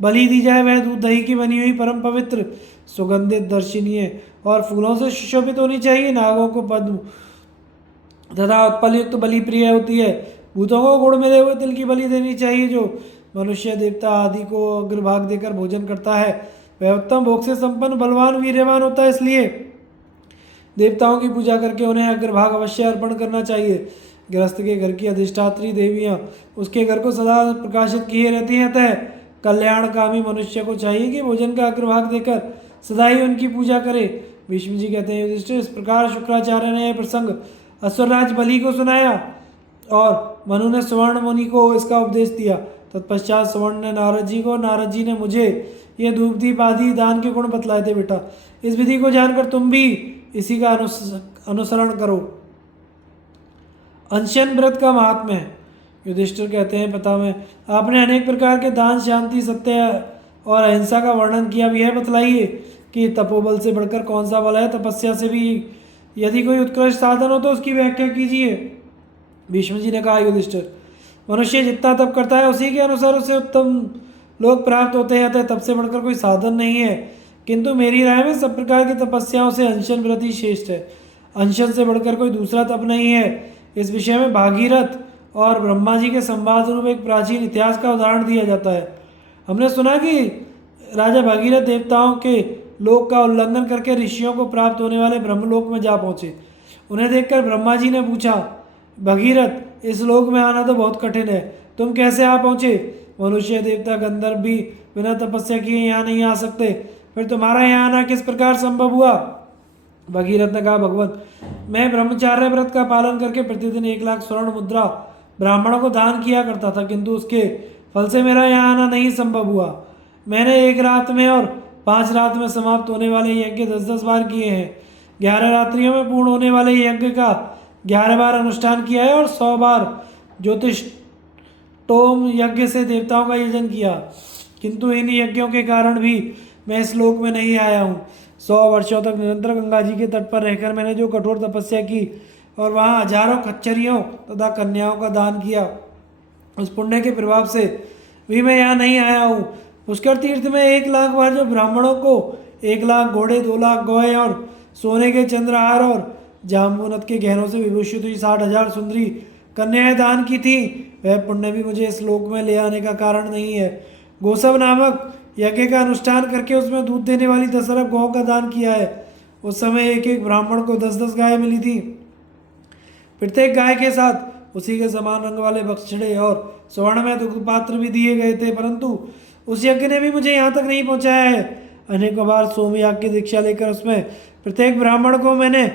बलि दी जाए वह दूध दही की बनी हुई परम पवित्र, सुगंधित, दर्शनीय और फूलों से सुशोभित होनी चाहिए। नागों को पद्म तथा उत्पल युक्त बलि प्रिय होती है। भूतों को गुड़ मिले हुए तिल की बलि देनी चाहिए। जो मनुष्य देवता आदि को अग्रभाग देकर भोजन करता है वह उत्तम भोग से संपन्न, बलवान, वीर्यवान होता है, इसलिए देवताओं की पूजा करके उन्हें अग्रभाग अवश्य अर्पण करना चाहिए। गृहस्थ के घर की अधिष्ठात्री देवियाँ उसके घर को सदा प्रकाशित किए रहती हैं, अतः कल्याणकामी मनुष्य को चाहिए कि भोजन का अग्रभाग देकर सदा ही उनकी पूजा करे। भीष्म जी कहते हैं, युधिष्ठिर, इस प्रकार शुक्राचार्य ने यह प्रसंग असुरराज बलि को सुनाया और मनु ने स्वर्ण मुनि को इसका उपदेश दिया। तत्पश्चात स्वर्ण ने नारद जी को, नारद जी ने मुझे ये धूप दीप आदि दान के गुण बतलाए थे। बेटा, इस विधि को जानकर तुम भी इसी का अनुसरण करो। अनशन व्रत का महात्म्य है। युधिष्ठिर कहते हैं, पिता में आपने अनेक प्रकार के दान, शांति, सत्य और अहिंसा का वर्णन किया। अब यह बतलाइए कि तपोबल से बढ़कर कौन सा बल है। तपस्या से भी यदि कोई उत्कृष्ट साधन हो तो उसकी व्याख्या कीजिए। भीष्म जी ने कहा, युधिष्ठिर, मनुष्य जितना तप करता है उसी के अनुसार उसे उत्तम लोग प्राप्त होते हैं, अतः तप से बढ़कर कोई साधन नहीं है। किंतु मेरी राय में सब प्रकार की तपस्याओं से अनशन व्रत ही श्रेष्ठ है। अनशन से बढ़कर कोई दूसरा तप नहीं है। इस विषय में भागीरथ और ब्रह्मा जी के संवाद रूप एक प्राचीन इतिहास का उदाहरण दिया जाता है। हमने सुना कि राजा भागीरथ देवताओं के लोक का उल्लंघन करके ऋषियों को प्राप्त होने वाले ब्रह्मलोक में जा पहुँचे। उन्हें देखकर ब्रह्मा जी ने पूछा, भगीरथ, इस लोक में आना तो बहुत कठिन है, तुम कैसे आ पहुँचे? मनुष्य, देवता, गंधर्व भी बिना तपस्या किए यहाँ नहीं आ सकते, फिर तुम्हारा यहाँ आना किस प्रकार संभव हुआ? भगीरथ ने कहा, भगवत, मैं ब्रह्मचार्य व्रत का पालन करके प्रतिदिन 1,00,000 स्वर्ण मुद्रा ब्राह्मणों को दान किया करता था, किंतु उसके फल से मेरा यहाँ आना नहीं संभव हुआ। मैंने 1 रात में और 5 रात में समाप्त होने वाले यज्ञ 10-10 बार किए हैं। 11 रात्रियों में पूर्ण होने वाले यज्ञ का 11 बार अनुष्ठान किया है और 100 बार ज्योतिष्टोम यज्ञ से देवताओं का यजन किया, किंतु इन यज्ञों के कारण भी मैं इस लोक में नहीं आया हूँ। 100 वर्षों तक निरंतर गंगा जी के तट पर रहकर मैंने जो कठोर तपस्या की और वहाँ हजारों खच्चरियों तथा कन्याओं का दान किया, उस पुण्य के प्रभाव से भी मैं यहाँ नहीं आया हूँ। पुष्कर तीर्थ में 1,00,000 बार जो ब्राह्मणों को 1,00,000 घोड़े, 2,00,000 गौएं और सोने के चंद्रहार और जाम्बूनत के गहनों से विभूषित हुई 60,000 सुंदरी कन्याएं दान की थी, वह पुण्य भी मुझे इस लोक में ले आने का कारण नहीं है। गोसव नामक यज्ञ का अनुष्ठान करके उसमें दूध देने वाली 10 अरब गौ का दान किया है। उस समय एक एक ब्राह्मण को 10-10 गाय मिली थी। प्रत्येक गाय के साथ उसी के समान रंग वाले बछड़े और स्वर्ण में दुग्ध पात्र भी दिए गए थे, परंतु उस यज्ञ ने भी मुझे यहाँ तक नहीं पहुँचाया है। अनेकों बार सोमयाग की दीक्षा लेकर उसमें प्रत्येक ब्राह्मण को मैंने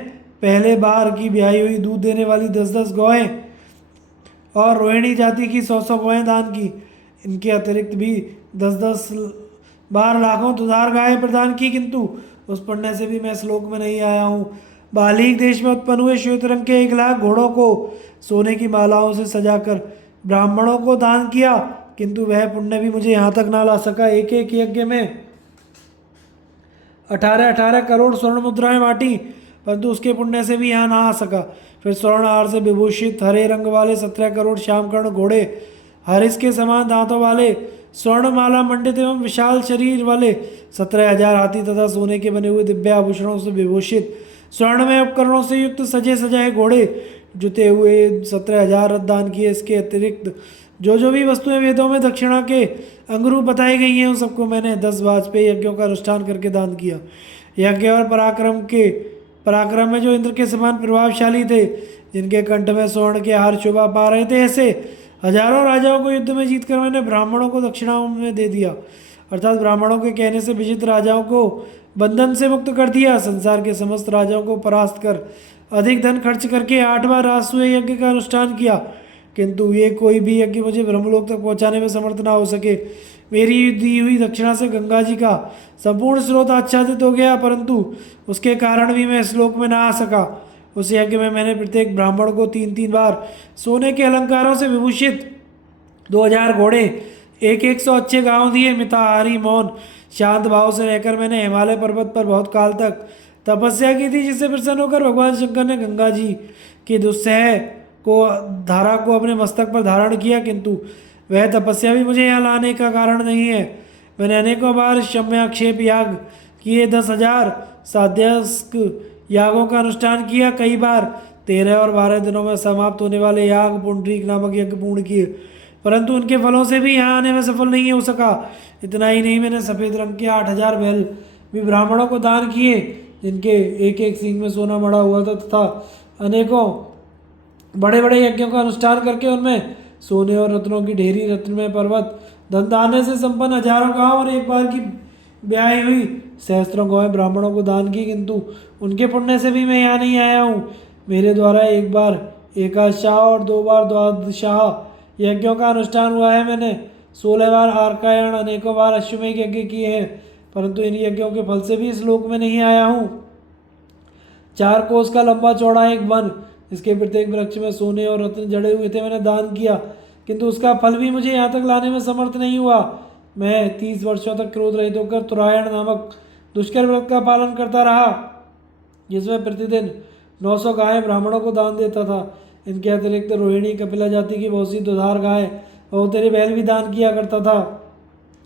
पहले बार की ब्याही हुई दूध देने वाली 10-10 गौएं और रोहिणी जाति की 100-100 गौएं दान की। इनके अतिरिक्त भी 10-10 बार लाखों दुधार गायें प्रदान की, किंतु उस पुण्य से भी मैं श्लोक में नहीं आया हूँ। बालीग देश में उत्पन्न हुए श्वेत रंग के 1,00,000 घोड़ों को सोने की मालाओं से सजाकर ब्राह्मणों को दान किया, किंतु वह पुण्य भी मुझे यहाँ तक ना ला सका। एक एक यज्ञ में 18-18 करोड़ स्वर्ण मुद्राएं बांटी, परंतु उसके पुण्य से भी यहाँ ना आ सका। फिर स्वर्ण हार से विभूषित हरे रंग वाले 17 करोड़ श्यामकर्ण घोड़े, हरिस के समान दांतों वाले, स्वर्ण माला मंडित एवं विशाल शरीर वाले 17,000 हाथी तथा सोने के बने हुए दिव्य आभूषणों से विभूषित स्वर्णमय उपकरणों से युक्त सजे सजाए घोड़े, जुते हुए 17,000 रथ दान किए। इसके अतिरिक्त जो जो भी वस्तुएं वेदों में दक्षिणा के अंगरूप बताई गई हैं, उन सबको मैंने 10 वाजपेयी यज्ञों का अनुष्ठान करके दान किया। यज्ञ और पराक्रम में जो इंद्र के समान प्रभावशाली थे, जिनके कंठ में स्वर्ण के हार शोभा पा रहे थे, ऐसे हजारों राजाओं को युद्ध में जीतकर मैंने ब्राह्मणों को दक्षिणाओं में दे दिया, अर्थात ब्राह्मणों के कहने से विजित राजाओं को बंधन से मुक्त कर दिया। संसार के समस्त राजाओं को परास्त कर अधिक धन खर्च करके 8 बार राजसूय यज्ञ का अनुष्ठान किया, किंतु ये कोई भी यज्ञ मुझे ब्रह्मलोक तक पहुंचाने में समर्थ ना हो सके। मेरी दी हुई दक्षिणा से गंगा जी का संपूर्ण स्रोत आच्छादित हो गया, परंतु उसके कारण भी मैं श्लोक में ना आ सका। उस यज्ञ में मैंने प्रत्येक ब्राह्मण को 3-3 बार सोने के अलंकारों से विभूषित 2,000 घोड़े, एक 100 अच्छे गांव दिए। मिताहारी मौन शांत भाव से रहकर मैंने हिमालय पर्वत पर बहुत काल तक तपस्या की थी, जिससे प्रसन्न होकर भगवान शंकर ने गंगा जी की दुस्सह धारा को अपने मस्तक पर धारण किया, किंतु वह तपस्या भी मुझे यहाँ लाने का कारण नहीं है। मैंने अनेकों बार शम्याक्षेप याग किए, 10,000 साध्यस्क यागों का अनुष्ठान किया, कई बार 13 और 12 दिनों में समाप्त होने वाले याग पुंडरीक नामक यज्ञ पूर्ण किए, परंतु उनके फलों से भी यहाँ आने में सफल नहीं हो सका। इतना ही नहीं, मैंने सफ़ेद रंग के 8,000 बैल भी ब्राह्मणों को दान किए, जिनके एक एक सींग में सोना मड़ा हुआ था, तथा अनेकों बड़े बड़े यज्ञों का अनुष्ठान करके उनमें सोने और रत्नों की ढेरी, रत्नमय पर्वत, धनदाने से संपन्न हजारों गांव और एक बार की ब्याही हुई सहस्त्रों गौएं ब्राह्मणों को दान की, किंतु उनके पुण्य से भी मैं यहाँ नहीं आया हूँ। मेरे द्वारा एक बार एकादशाह और 2 बार द्वादशाह यज्ञों का अनुष्ठान हुआ है। मैंने 16 बार आर्कायण, अनेकों बार अश्वमेघ यज्ञ किए हैं, परंतु इन यज्ञों के फल से भी इस लोक में नहीं आया हूँ। 4 कोस का लंबा चौड़ा एक वन, इसके प्रत्येक वृक्ष में सोने और रत्न जड़े हुए थे, मैंने दान किया, किंतु उसका फल भी मुझे यहाँ तक लाने में समर्थ नहीं हुआ। मैं 30 वर्षों तक क्रोध रहित होकर उत्तरायण नामक दुष्कर व्रत का पालन करता रहा, जिसमें प्रतिदिन 900 गायें ब्राह्मणों को दान देता था। इनके अतिरिक्त रोहिणी कपिला जाति की बहुत सी दुधार गाय और तेरे बैल भी दान किया करता था।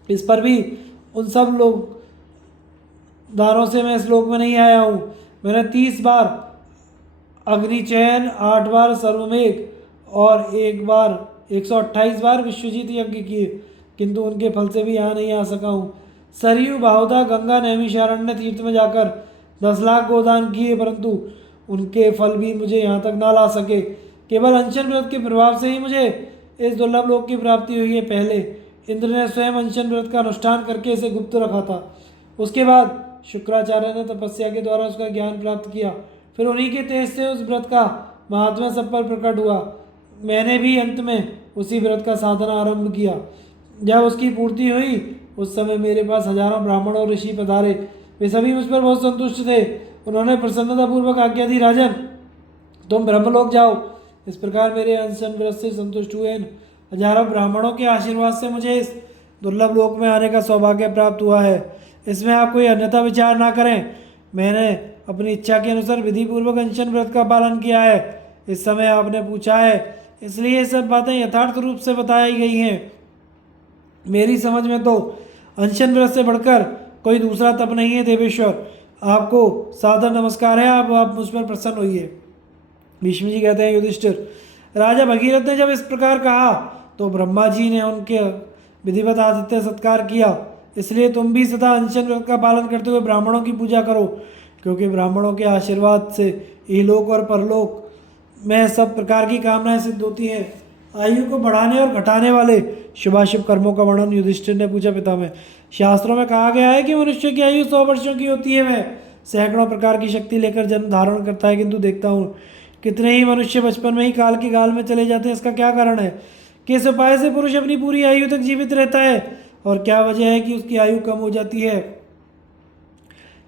इस पर भी उन सब लोग दानों से मैं इस लोक में नहीं आया हूँ। मैंने 30 बार अग्निचयन, 8 बार सर्वमेघ और 128 बार विश्वजीत यज्ञ किए, किंतु उनके फल से भी यहाँ नहीं आ सका हूँ। सरयू, बाहुदा, गंगा, नैमिषारण्य तीर्थ में जाकर 10 लाख गोदान किए, परंतु उनके फल भी मुझे यहाँ तक ना ला सके। केवल अनशन व्रत के प्रभाव से ही मुझे इस दुर्लभ लोक की प्राप्ति हुई है। पहले इंद्र ने स्वयं अनशन व्रत का अनुष्ठान करके इसे गुप्त रखा था, उसके बाद शुक्राचार्य ने तपस्या के द्वारा उसका ज्ञान प्राप्त किया, फिर उन्हीं के तेज से उस व्रत का महात्मा सब पर प्रकट हुआ। मैंने भी अंत में उसी व्रत का साधना आरंभ किया। जब उसकी पूर्ति हुई, उस समय मेरे पास हजारों ब्राह्मण और ऋषि पधारे। वे सभी मुझ पर बहुत संतुष्ट थे। उन्होंने प्रसन्नतापूर्वक आज्ञा दी, राजन तुम ब्रह्मलोक जाओ। इस प्रकार मेरे अनशन व्रत से संतुष्ट हुए इन हजारों ब्राह्मणों के आशीर्वाद से मुझे इस दुर्लभ लोक में आने का सौभाग्य प्राप्त हुआ है। इसमें आप कोई अन्यथा विचार ना करें। मैंने अपनी इच्छा के अनुसार विधिपूर्वक अनशन व्रत का पालन किया है। इस समय आपने पूछा है, इसलिए ये सब बातें यथार्थ रूप से बताई गई हैं। मेरी समझ में तो अनशन व्रत से बढ़कर कोई दूसरा तप नहीं है देवेश्वर। आपको सादर नमस्कार है, आप मुझ पर प्रसन्न होइए। भीष्म जी कहते हैं, युधिष्ठिर, राजा भगीरथ ने जब इस प्रकार कहा तो ब्रह्मा जी ने उनके विधिवत आतिथ्य सत्कार किया। इसलिए तुम भी सदा अनशन व्रत का पालन करते हुए ब्राह्मणों की पूजा करो, क्योंकि ब्राह्मणों के आशीर्वाद से इहलोक और परलोक में सब प्रकार की कामनाएं सिद्ध होती हैं। आयु को बढ़ाने और घटाने वाले शुभाशुभ कर्मों का वर्णन युधिष्ठिर ने पूछा, पितामह, शास्त्रों में कहा गया है कि मनुष्य की आयु 100 वर्षों की होती है। वह सैकड़ों प्रकार की शक्ति लेकर जन्म धारण करता है, किंतु देखता हूँ कितने ही मनुष्य बचपन में ही काल की गाल में चले जाते हैं। इसका क्या कारण है? किस उपाय से पुरुष अपनी पूरी आयु तक जीवित रहता है और क्या वजह है कि उसकी आयु कम हो जाती है?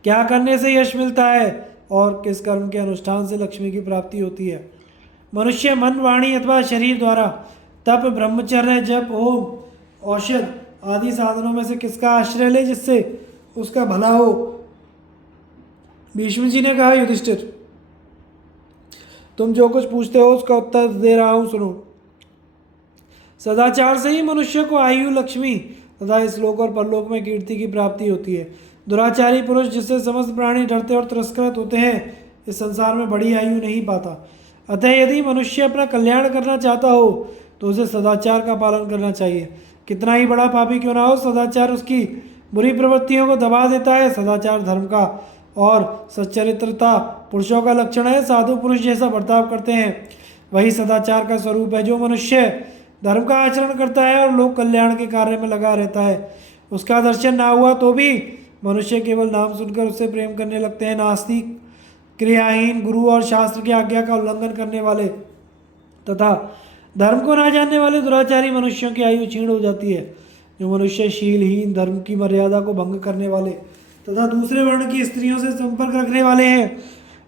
क्या करने से यश मिलता है और किस कर्म के अनुष्ठान से लक्ष्मी की प्राप्ति होती है? मनुष्य मन, वाणी अथवा शरीर द्वारा तप, ब्रह्मचर्य, जप, होम, औषध आदि साधनों में से किसका आश्रय ले जिससे उसका भला हो? भीष्म जी ने कहा, युधिष्ठिर, तुम जो कुछ पूछते हो उसका उत्तर दे रहा हूं, सुनो। सदाचार से ही मनुष्य को आयु, लक्ष्मी तथा इस लोक और परलोक में कीर्ति की प्राप्ति होती है। दुराचारी पुरुष, जिससे समस्त प्राणी डरते और तिरस्कृत होते हैं, इस संसार में बड़ी आयु नहीं पाता। अतः यदि मनुष्य अपना कल्याण करना चाहता हो तो उसे सदाचार का पालन करना चाहिए। कितना ही बड़ा पापी क्यों ना हो, सदाचार उसकी बुरी प्रवृत्तियों को दबा देता है। सदाचार धर्म का और सच्चरित्रता पुरुषों का लक्षण है। साधु पुरुष जैसा बर्ताव करते हैं वही सदाचार का स्वरूप है। जो मनुष्य धर्म का आचरण करता है और लोक कल्याण के कार्य में लगा रहता है, उसका दर्शन ना हुआ तो भी मनुष्य केवल नाम सुनकर उससे प्रेम करने लगते हैं। नास्तिक, क्रियाहीन, गुरु और शास्त्र की आज्ञा का उल्लंघन करने वाले तथा धर्म को ना जानने वाले दुराचारी मनुष्यों की आयु क्षीण हो जाती है। जो मनुष्य शीलहीन, धर्म की मर्यादा को भंग करने वाले तथा दूसरे वर्ण की स्त्रियों से संपर्क रखने वाले हैं,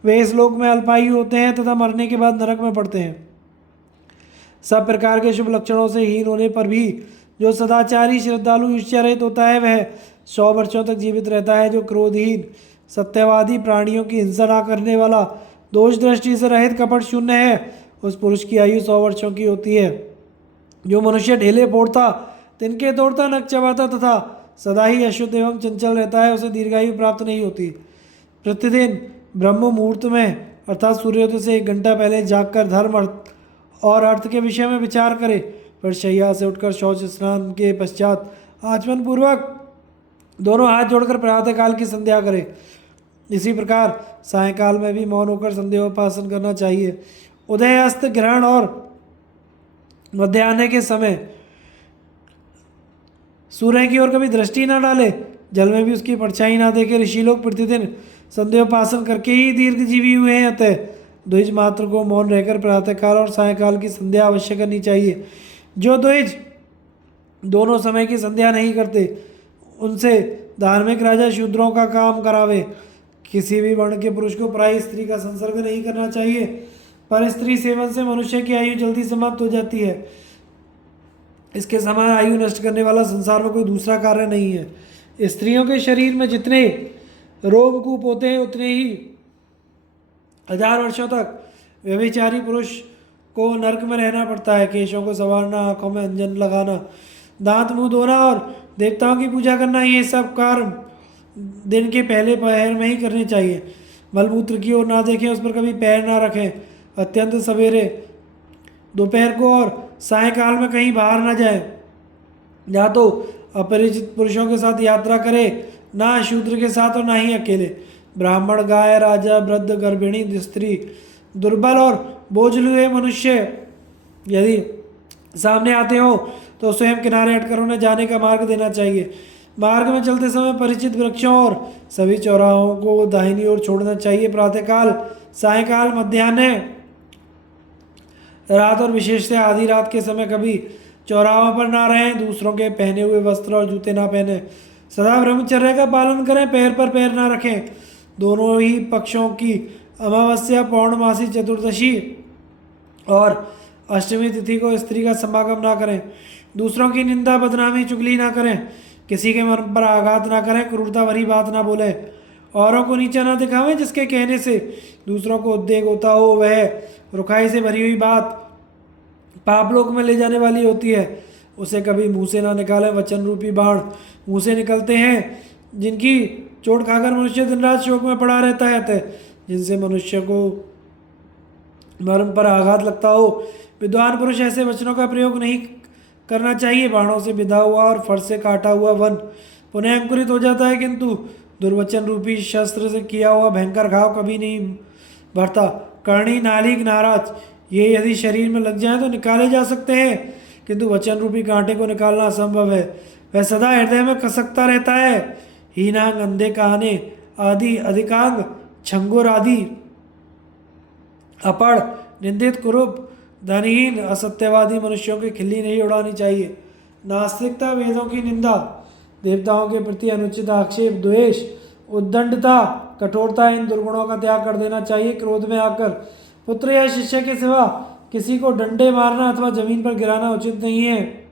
वे इस लोक में अल्पायु होते हैं तथा मरने के बाद नरक में पड़ते हैं। सब प्रकार के शुभ लक्षणों से हीन होने पर भी जो सदाचारी, श्रद्धालु, ईर्ष्यारहित होता है वह 100 वर्षों तक जीवित रहता है। जो क्रोधहीन, सत्यवादी, प्राणियों की हिंसा ना करने वाला, दोष दृष्टि से रहित, कपट शून्य है, उस पुरुष की आयु 100 वर्षों की होती है। जो मनुष्य ढेले फोड़ता, तिनके तोड़ता, नख चबाता तथा सदा ही अशुद्ध एवं चंचल रहता है, उसे दीर्घायु प्राप्त नहीं होती। प्रतिदिन ब्रह्म मुहूर्त में अर्थात सूर्योदय से 1 घंटा पहले जागकर धर्म और अर्थ के विषय में विचार करे, फिर शैया से उठकर शौच स्नान के पश्चात आचमन पूर्वक दोनों हाथ जोड़कर प्रातःकाल की संध्या करे। इसी प्रकार सायंकाल में भी मौन होकर संध्योपासन करना चाहिए। उदय, अस्त, ग्रहण और मध्याह्न के समय सूर्य की ओर कभी दृष्टि न डाले, जल में भी उसकी परछाई ना देखे। ऋषि लोग प्रतिदिन संध्योपासन करके ही दीर्घजीवी हुए हैं। अतः द्विज मात्र को मौन रहकर प्रातःकाल और सायंकाल की संध्या अवश्य करनी चाहिए। जो द्विज दोनों समय की संध्या नहीं करते, उनसे धार्मिक राजा शूद्रों का काम करावे। किसी भी वर्ण के पुरुष को पराई स्त्री का संसर्ग नहीं करना चाहिए, पर स्त्री सेवन से मनुष्य की आयु जल्दी समाप्त हो जाती है। इसके समान आयु नष्ट करने वाला संसार में कोई दूसरा कार्य नहीं है। स्त्रियों के शरीर में जितने रोमकूप होते हैं उतने ही 1000 वर्षों तक व्यभिचारी पुरुष को नरक में रहना पड़ता है। केशों को संवारना, आंखों में अंजन लगाना, दांत मुंह धोना और देवताओं की पूजा करना, ये सब कार्य दिन के पहले पहर में ही करने चाहिए। मलमूत्र की ओर ना देखें, उस पर कभी पैर ना रखें। अत्यंत सवेरे, दोपहर को और सायंकाल में कहीं बाहर ना जाए। या तो अपरिचित पुरुषों के साथ यात्रा करे, ना शूद्र के साथ और ना ही अकेले। ब्राह्मण, गाय, राजा, वृद्ध, गर्भिणी स्त्री, दुर्बल और बोझलुए मनुष्य यदि सामने आते हो तो स्वयं किनारे हटकर उन्हें जाने का मार्ग देना चाहिए। मार्ग में चलते समय परिचित वृक्षों और सभी चौराहों को दाहिनी ओर छोड़ना चाहिए। प्रातःकाल, सायंकाल, मध्याह्न, रात और विशेष से आधी रात के समय कभी चौराहों पर ना रहें। दूसरों के पहने हुए वस्त्र और जूते ना पहने। सदा ब्रह्मचर्य का पालन करें। पैर पर पैर ना रखें। दोनों ही पक्षों की अमावस्या, पौर्णमासी, चतुर्दशी और अष्टमी तिथि को स्त्री का समागम ना करें। दूसरों की निंदा, बदनामी, चुगली ना करें। किसी के मन पर आघात ना करें। क्रूरता भरी बात ना बोलें। औरों को नीचा ना दिखावें। जिसके कहने से दूसरों को उद्वेग होता हो, वह रुखाई से भरी हुई बात पापलोक में ले जाने वाली होती है। उसे कभी मुंह से ना निकालें। वचन रूपी बाण मुंह से निकलते हैं जिनकी चोट खाकर मनुष्य दिन रात शोक में पड़ा रहता है, अतः जिनसे मनुष्य को मर्म पर आघात लगता हो, विद्वान पुरुष ऐसे वचनों का प्रयोग नहीं करना चाहिए। बाणों से बिधा हुआ और फर से काटा हुआ वन पुनः अंकुरित हो जाता है, किंतु दुर्वचन रूपी शस्त्र से किया हुआ भयंकर घाव कभी नहीं भरता। कर्णी, नाली, नाराज ये यदि शरीर में लग जाए तो निकाले जा सकते हैं, किंतु वचन रूपी कांटे को निकालना असंभव है। वह सदा हृदय में खसकता रहता है। हीनांग, अंधे, काने आदि, अधिकांग, छंगुर आदि, अपड़, निंदित, कुरूप, धनहीन, असत्यवादी मनुष्यों की खिल्ली नहीं उड़ानी चाहिए। नास्तिकता, वेदों की निंदा, देवताओं के प्रति अनुचित आक्षेप, द्वेष, उद्दंडता, कठोरता, इन दुर्गुणों का त्याग कर देना चाहिए। क्रोध में आकर पुत्र या शिष्य के सिवा किसी को डंडे मारना अथवा जमीन पर गिराना उचित नहीं है।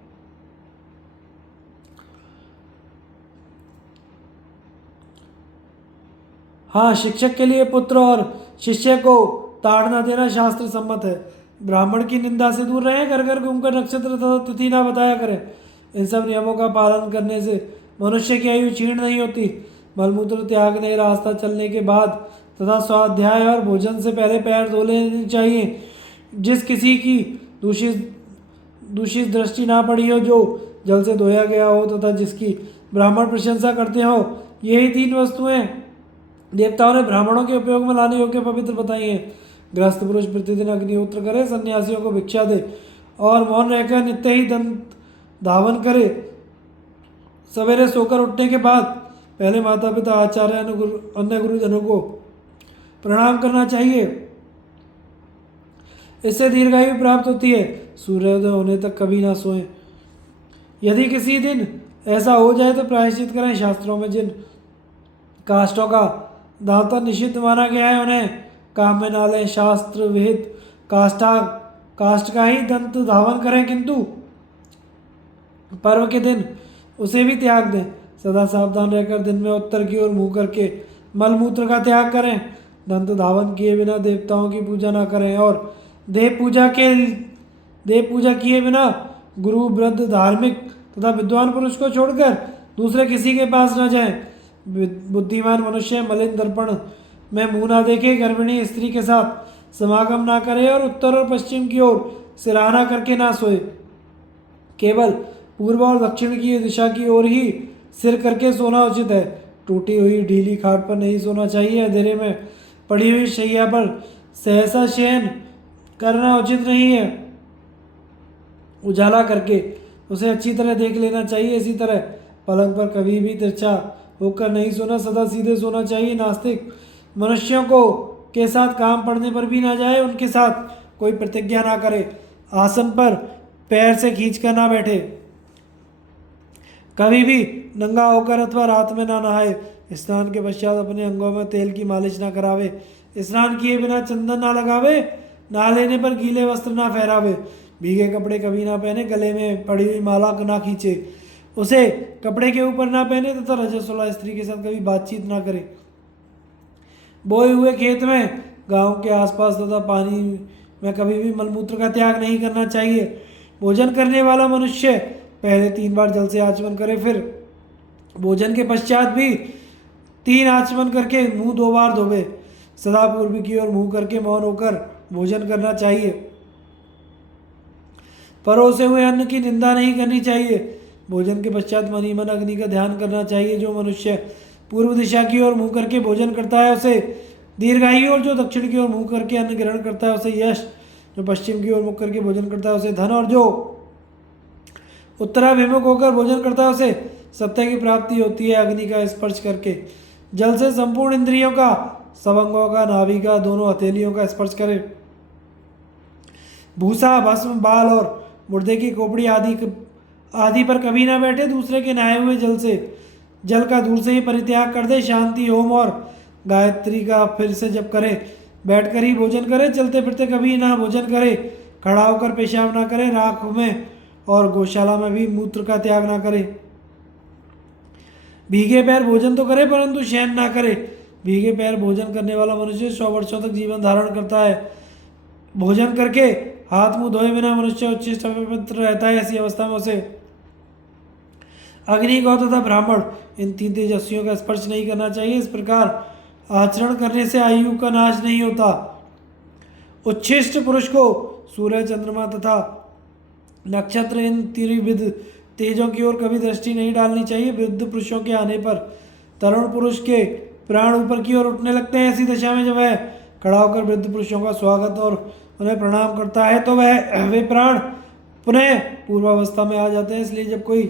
हाँ, शिक्षक के लिए पुत्र और शिष्य को ताड़ना देना शास्त्र सम्मत है। ब्राह्मण की निंदा से दूर रहें, घर घर घूमकर नक्षत्र तथा तिथि ना बताया करें। इन सब नियमों का पालन करने से मनुष्य की आयु क्षीण नहीं होती। मलमूत्र त्यागने, रास्ता चलने के बाद तथा स्वाध्याय और भोजन से पहले पैर धो लेने चाहिए। जिस किसी की दूषित दृष्टि ना पड़ी हो, जो जल से धोया गया हो तथा जिसकी ब्राह्मण प्रशंसा करते हो, यही 3 वस्तुएं देवताओं ने ब्राह्मणों के उपयोग में लाने योग्य पवित्र बताई हैं। गृहस्थ पुरुष प्रतिदिन अग्निहोत्र करे, सन्यासियों को भिक्षा दे और मौन रहकर नित्य ही दंत धावन करे। सवेरे सोकर उठने के बाद पहले माता पिता, आचार्य, अन्य गुरुजनों को प्रणाम करना चाहिए। इससे दीर्घायु प्राप्त होती है। सूर्योदय होने तक कभी ना सोएं। यदि किसी दिन ऐसा हो जाए तो प्रायश्चित करें। शास्त्रों में जिन काष्ठों का दांतन निषिद्ध माना गया है, उन्हें काम में ना लें। शास्त्र विहित काष्ठ का ही दंत धावन करें, किंतु पर्व के दिन उसे भी त्याग दें। सदा सावधान रहकर दिन में उत्तर की ओर मुंह करके मलमूत्र का त्याग करें। दंत धावन किए बिना देवताओं की पूजा ना करें और देव पूजा किए बिना गुरु, वृद्ध, धार्मिक तथा विद्वान पुरुष को छोड़कर दूसरे किसी के पास न जाएं। बुद्धिमान मनुष्य मलिन दर्पण में मुंह ना देखे, गर्भिणी स्त्री के साथ समागम ना करे और उत्तर और पश्चिम की ओर सिरहाना करके ना सोए। केवल पूर्व और दक्षिण की दिशा की ओर ही सिर करके सोना उचित है। टूटी हुई ढीली खाट पर नहीं सोना चाहिए। अंधेरे में पड़ी हुई शैया पर सहसा शयन करना उचित नहीं है। उजाला करके उसे अच्छी तरह देख लेना चाहिए। इसी तरह पलंग पर कभी भी तिरछा होकर नहीं सोना, सदा सीधे सोना चाहिए। नास्तिक मनुष्यों को के साथ काम पड़ने पर भी ना जाए, उनके साथ कोई प्रतिज्ञा ना करे। आसन पर पैर से खींचकर ना बैठे। कभी भी नंगा होकर अथवा रात में ना नहाए। स्नान के पश्चात अपने अंगों में तेल की मालिश ना करावे। स्नान किए बिना चंदन ना लगावे। नहा लेने पर गीले वस्त्र ना फहरावे। भीगे कपड़े कभी ना पहने। गले में पड़ी हुई माला ना खींचे। उसे कपड़े के ऊपर ना पहने तथा रजस्वला स्त्री के साथ कभी बातचीत ना करे। बोए हुए खेत में, गांव के आसपास तथा पानी में कभी भी मलमूत्र का त्याग नहीं करना चाहिए। भोजन करने वाला मनुष्य पहले 3 बार जल से आचमन करे, फिर भोजन के पश्चात भी 3 आचमन करके मुंह 2 बार धोवे। सदा पूर्व की ओर मुंह करके मौन होकर भोजन करना चाहिए। परोसे हुए अन्न की निंदा नहीं करनी चाहिए। भोजन के पश्चात मन ही मन अग्नि का ध्यान करना चाहिए। जो मनुष्य पूर्व दिशा की ओर मुंह करके भोजन करता है उसे दीर्घायु, और जो दक्षिण की ओर मुंह करके अन्न ग्रहण करता है उसे यश, जो पश्चिम की ओर मुख करके भोजन करता है उसे धन, और जो उत्तराभिमुख होकर भोजन करता है उसे सत्य की प्राप्ति होती है। अग्नि का स्पर्श करके जल से संपूर्ण इंद्रियों का, सब अंगों का, नाभि का, दोनों हथेलियों का स्पर्श करे। भूसा, भस्म, बाल और मुर्दे की खोपड़ी आदि पर कभी ना बैठे। दूसरे के नहाए हुए जल का दूर से ही परित्याग कर दे। शांति होम और गायत्री का फिर से जप करे। बैठकर ही भोजन करे। चलते फिरते कभी ना भोजन करे। खड़ा होकर पेशाब ना करे। राख में और गौशाला में भी मूत्र का त्याग ना करे। भीगे पैर भोजन तो करे परंतु शयन ना करे। भीगे पैर भोजन करने वाला मनुष्य 100 वर्षों तक जीवन धारण करता है। भोजन करके हाथ मुंह धोए बिना मनुष्य उच्छिष्ट पवित्र रहता है। ऐसी अवस्था में उसे अग्नि, गौ तथा ब्राह्मण, इन 3 तेजस्वियों का स्पर्श नहीं करना चाहिए। इस प्रकार आचरण करने से आयु का नाश नहीं होता। उच्छिष्ट पुरुष को सूर्य, चंद्रमा तथा नक्षत्र, इन त्रिविध तेजों की ओर कभी दृष्टि नहीं डालनी चाहिए। वृद्ध पुरुषों के आने पर तरुण पुरुष के प्राण ऊपर की ओर उठने लगते हैं। ऐसी दशा में जब वह खड़ा होकर वृद्ध पुरुषों का स्वागत और उन्हें प्रणाम करता है तो वे प्राण पुनः पूर्वावस्था में आ जाते हैं। इसलिए जब कोई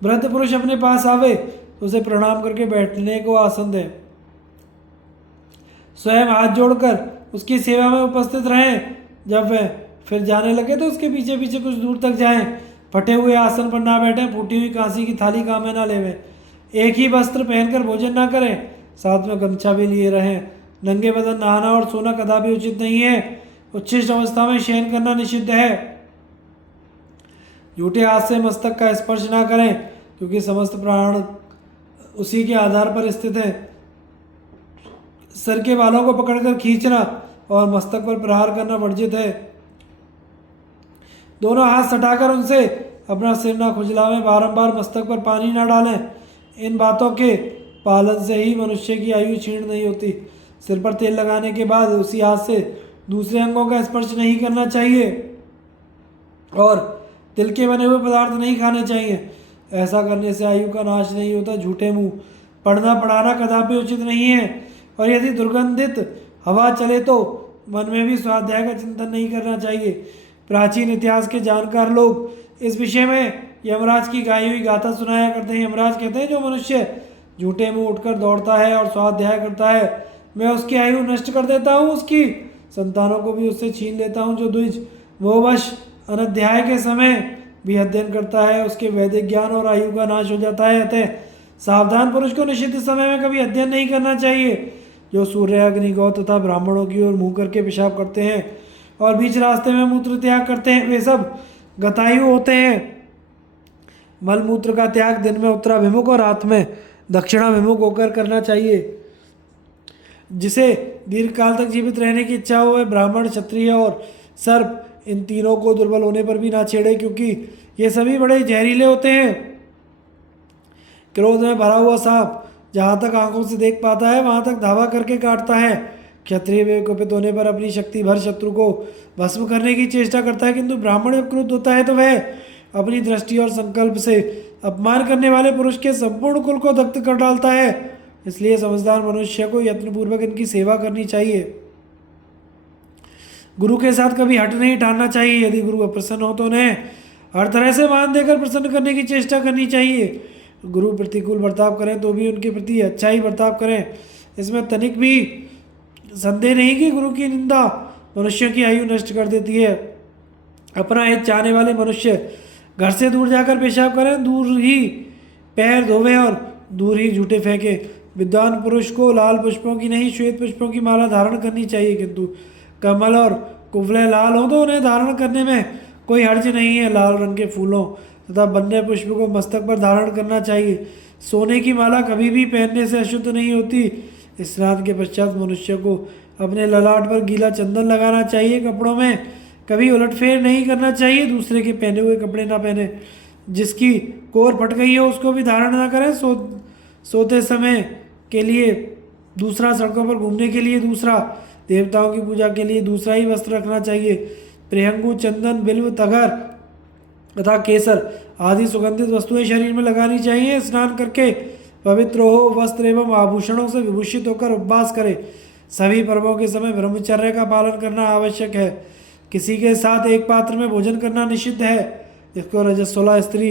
वृद्ध पुरुष अपने पास आवे तो उसे प्रणाम करके बैठने को आसन दे। स्वयं हाथ जोड़कर उसकी सेवा में उपस्थित रहें। जब वह फिर जाने लगे तो उसके पीछे पीछे कुछ दूर तक जाएं। फटे हुए आसन पर ना बैठें। फूटी हुई कांसी की थाली काम में ना लेवें। एक ही वस्त्र पहनकर भोजन ना करें। साथ में गमछा भी लिए रहें। नंगे बदन नहाना और सोना कदापि उचित नहीं है। उच्छिष्ट अवस्था में शयन करना निषिद्ध है। झूठे हाथ से मस्तक का स्पर्श ना करें, क्योंकि समस्त प्राण उसी के आधार पर स्थित है। सर के बालों को पकड़कर खींचना और मस्तक पर प्रहार करना वर्जित है। दोनों हाथ सटाकर उनसे अपना सिर ना खुजलावें। बारंबार मस्तक पर पानी ना डालें। इन बातों के पालन से ही मनुष्य की आयु क्षीण नहीं होती। सिर पर तेल लगाने के बाद उसी हाथ से दूसरे अंगों का स्पर्श नहीं करना चाहिए और तिल के बने हुए पदार्थ नहीं खाने चाहिए। ऐसा करने से आयु का नाश नहीं होता। झूठे मुंह पढ़ना पढ़ाना कदापि उचित नहीं है। और यदि दुर्गंधित हवा चले तो मन में भी स्वाध्याय का चिंतन नहीं करना चाहिए। प्राचीन इतिहास के जानकार लोग इस विषय में यमराज की गाई हुई गाथा सुनाया करते हैं। यमराज कहते हैं, जो मनुष्य झूठे मुंह उठकर दौड़ता है और स्वाध्याय करता है, मैं उसकी आयु नष्ट कर देता हूँ। उसकी संतानों को भी उससे छीन लेता हूँ। जो द्विज मोहवश अनध्याय के समय भी अध्ययन करता है, उसके वैदिक ज्ञान और आयु का नाश हो जाता है। अतः सावधान पुरुष को निषिद्ध समय में कभी अध्ययन नहीं करना चाहिए। जो सूर्य, अग्नि, गौ तथा ब्राह्मणों की ओर मुंह करके पेशाब करते हैं और बीच रास्ते में मूत्र त्याग करते हैं, वे सब गतायु होते हैं। मलमूत्र का त्याग दिन में उत्तराभिमुख और रात में दक्षिणाभिमुख होकर करना चाहिए। जिसे दीर्घ काल तक जीवित रहने की इच्छा हो, वह ब्राह्मण, क्षत्रिय और सर्प, इन तीनों को दुर्बल होने पर भी ना छेड़े, क्योंकि ये सभी बड़े जहरीले होते हैं। क्रोध में भरा हुआ सांप जहाँ तक आंखों से देख पाता है वहाँ तक धावा करके काटता है। क्षत्रिय बेकुपित होने पर अपनी शक्ति भर शत्रु को भस्म करने की चेष्टा करता है, किंतु ब्राह्मण जब क्रुद्ध होता है तो वह अपनी दृष्टि और संकल्प से अपमान करने वाले पुरुष के संपूर्ण कुल को दग्ध कर डालता है। इसलिए समझदार मनुष्य को यत्नपूर्वक इनकी सेवा करनी चाहिए। गुरु के साथ कभी हट नहीं टालना चाहिए। यदि गुरु अप्रसन्न हो तो उन्हें हर तरह से मान देकर प्रसन्न करने की चेष्टा करनी चाहिए। गुरु प्रतिकूल बर्ताव करें तो भी उनके प्रति अच्छा ही बर्ताव करें। इसमें तनिक भी संदेह नहीं कि गुरु की निंदा मनुष्य की आयु नष्ट कर देती है। अपना हित चाहने वाले मनुष्य घर से दूर जाकर पेशाब करें, दूर ही पैर धोवें और दूर ही झूठे फेंकें। विद्वान पुरुष को लाल पुष्पों की नहीं श्वेत पुष्पों की माला धारण करनी चाहिए, किंतु कमल और कुवले लाल हो तो उन्हें धारण करने में कोई हर्ज नहीं है। लाल रंग के फूलों तथा बन्ने पुष्प को मस्तक पर धारण करना चाहिए। सोने की माला कभी भी पहनने से अशुद्ध नहीं होती। स्नान के पश्चात मनुष्य को अपने ललाट पर गीला चंदन लगाना चाहिए। कपड़ों में कभी उलटफेर नहीं करना चाहिए। दूसरे के पहने हुए कपड़े ना पहने। जिसकी कोर फट गई हो उसको भी धारण ना करें। सोते समय के लिए दूसरा, सड़कों पर घूमने के लिए दूसरा, देवताओं की पूजा के लिए दूसरा ही वस्त्र रखना चाहिए। प्रियंगु, चंदन, बिल्व, तगर तथा केसर आदि सुगंधित वस्तुएं शरीर में लगानी चाहिए। स्नान करके पवित्र हो, वस्त्र एवं आभूषणों से विभूषित होकर उपवास करे। सभी पर्वों के समय ब्रह्मचर्य का पालन करना आवश्यक है। किसी के साथ एक पात्र में भोजन करना निषिद्ध है। जिसको रजस्वला स्त्री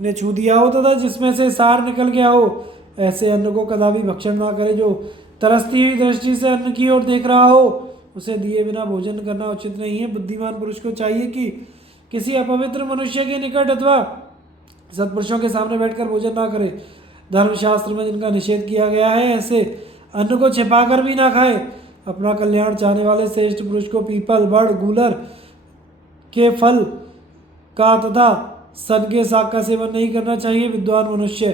ने छू दिया हो तथा जिसमें से सार निकल गया हो, ऐसे अन्न को कदापि भक्षण ना करे। जो तरसती हुई दृष्टि से अन्न की ओर देख रहा हो, उसे दिए बिना भोजन करना उचित नहीं है। बुद्धिमान पुरुष को चाहिए कि किसी अपवित्र मनुष्य के निकट अथवा सत्पुरुषों के सामने बैठकर भोजन ना करे। धर्मशास्त्र में जिनका निषेध किया गया है, ऐसे अन्न को छिपाकर भी ना खाए। अपना कल्याण चाहने वाले श्रेष्ठ पुरुष को पीपल, बड़, गूलर के फल का तथा सन के साग का सेवन नहीं करना चाहिए। विद्वान मनुष्य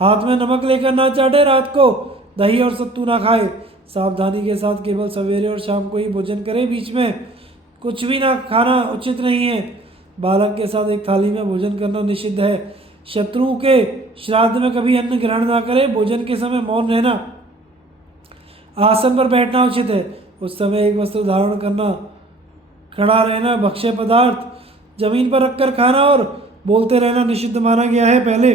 हाथ में नमक लेकर ना चाटे, रात को दही और सत्तू ना खाए। सावधानी के साथ केवल सवेरे और शाम को ही भोजन करे। बीच में कुछ भी ना खाना उचित नहीं है। बालक के साथ एक थाली में भोजन करना निषिद्ध है। शत्रु के श्राद्ध में कभी अन्न ग्रहण ना करे। भोजन के समय मौन रहना, आसन पर बैठना उचित है। उस समय एक वस्त्र धारण करना, खड़ा रहना, भक्ष्य पदार्थ जमीन पर रखकर खाना और बोलते रहना निषिद्ध माना गया है। पहले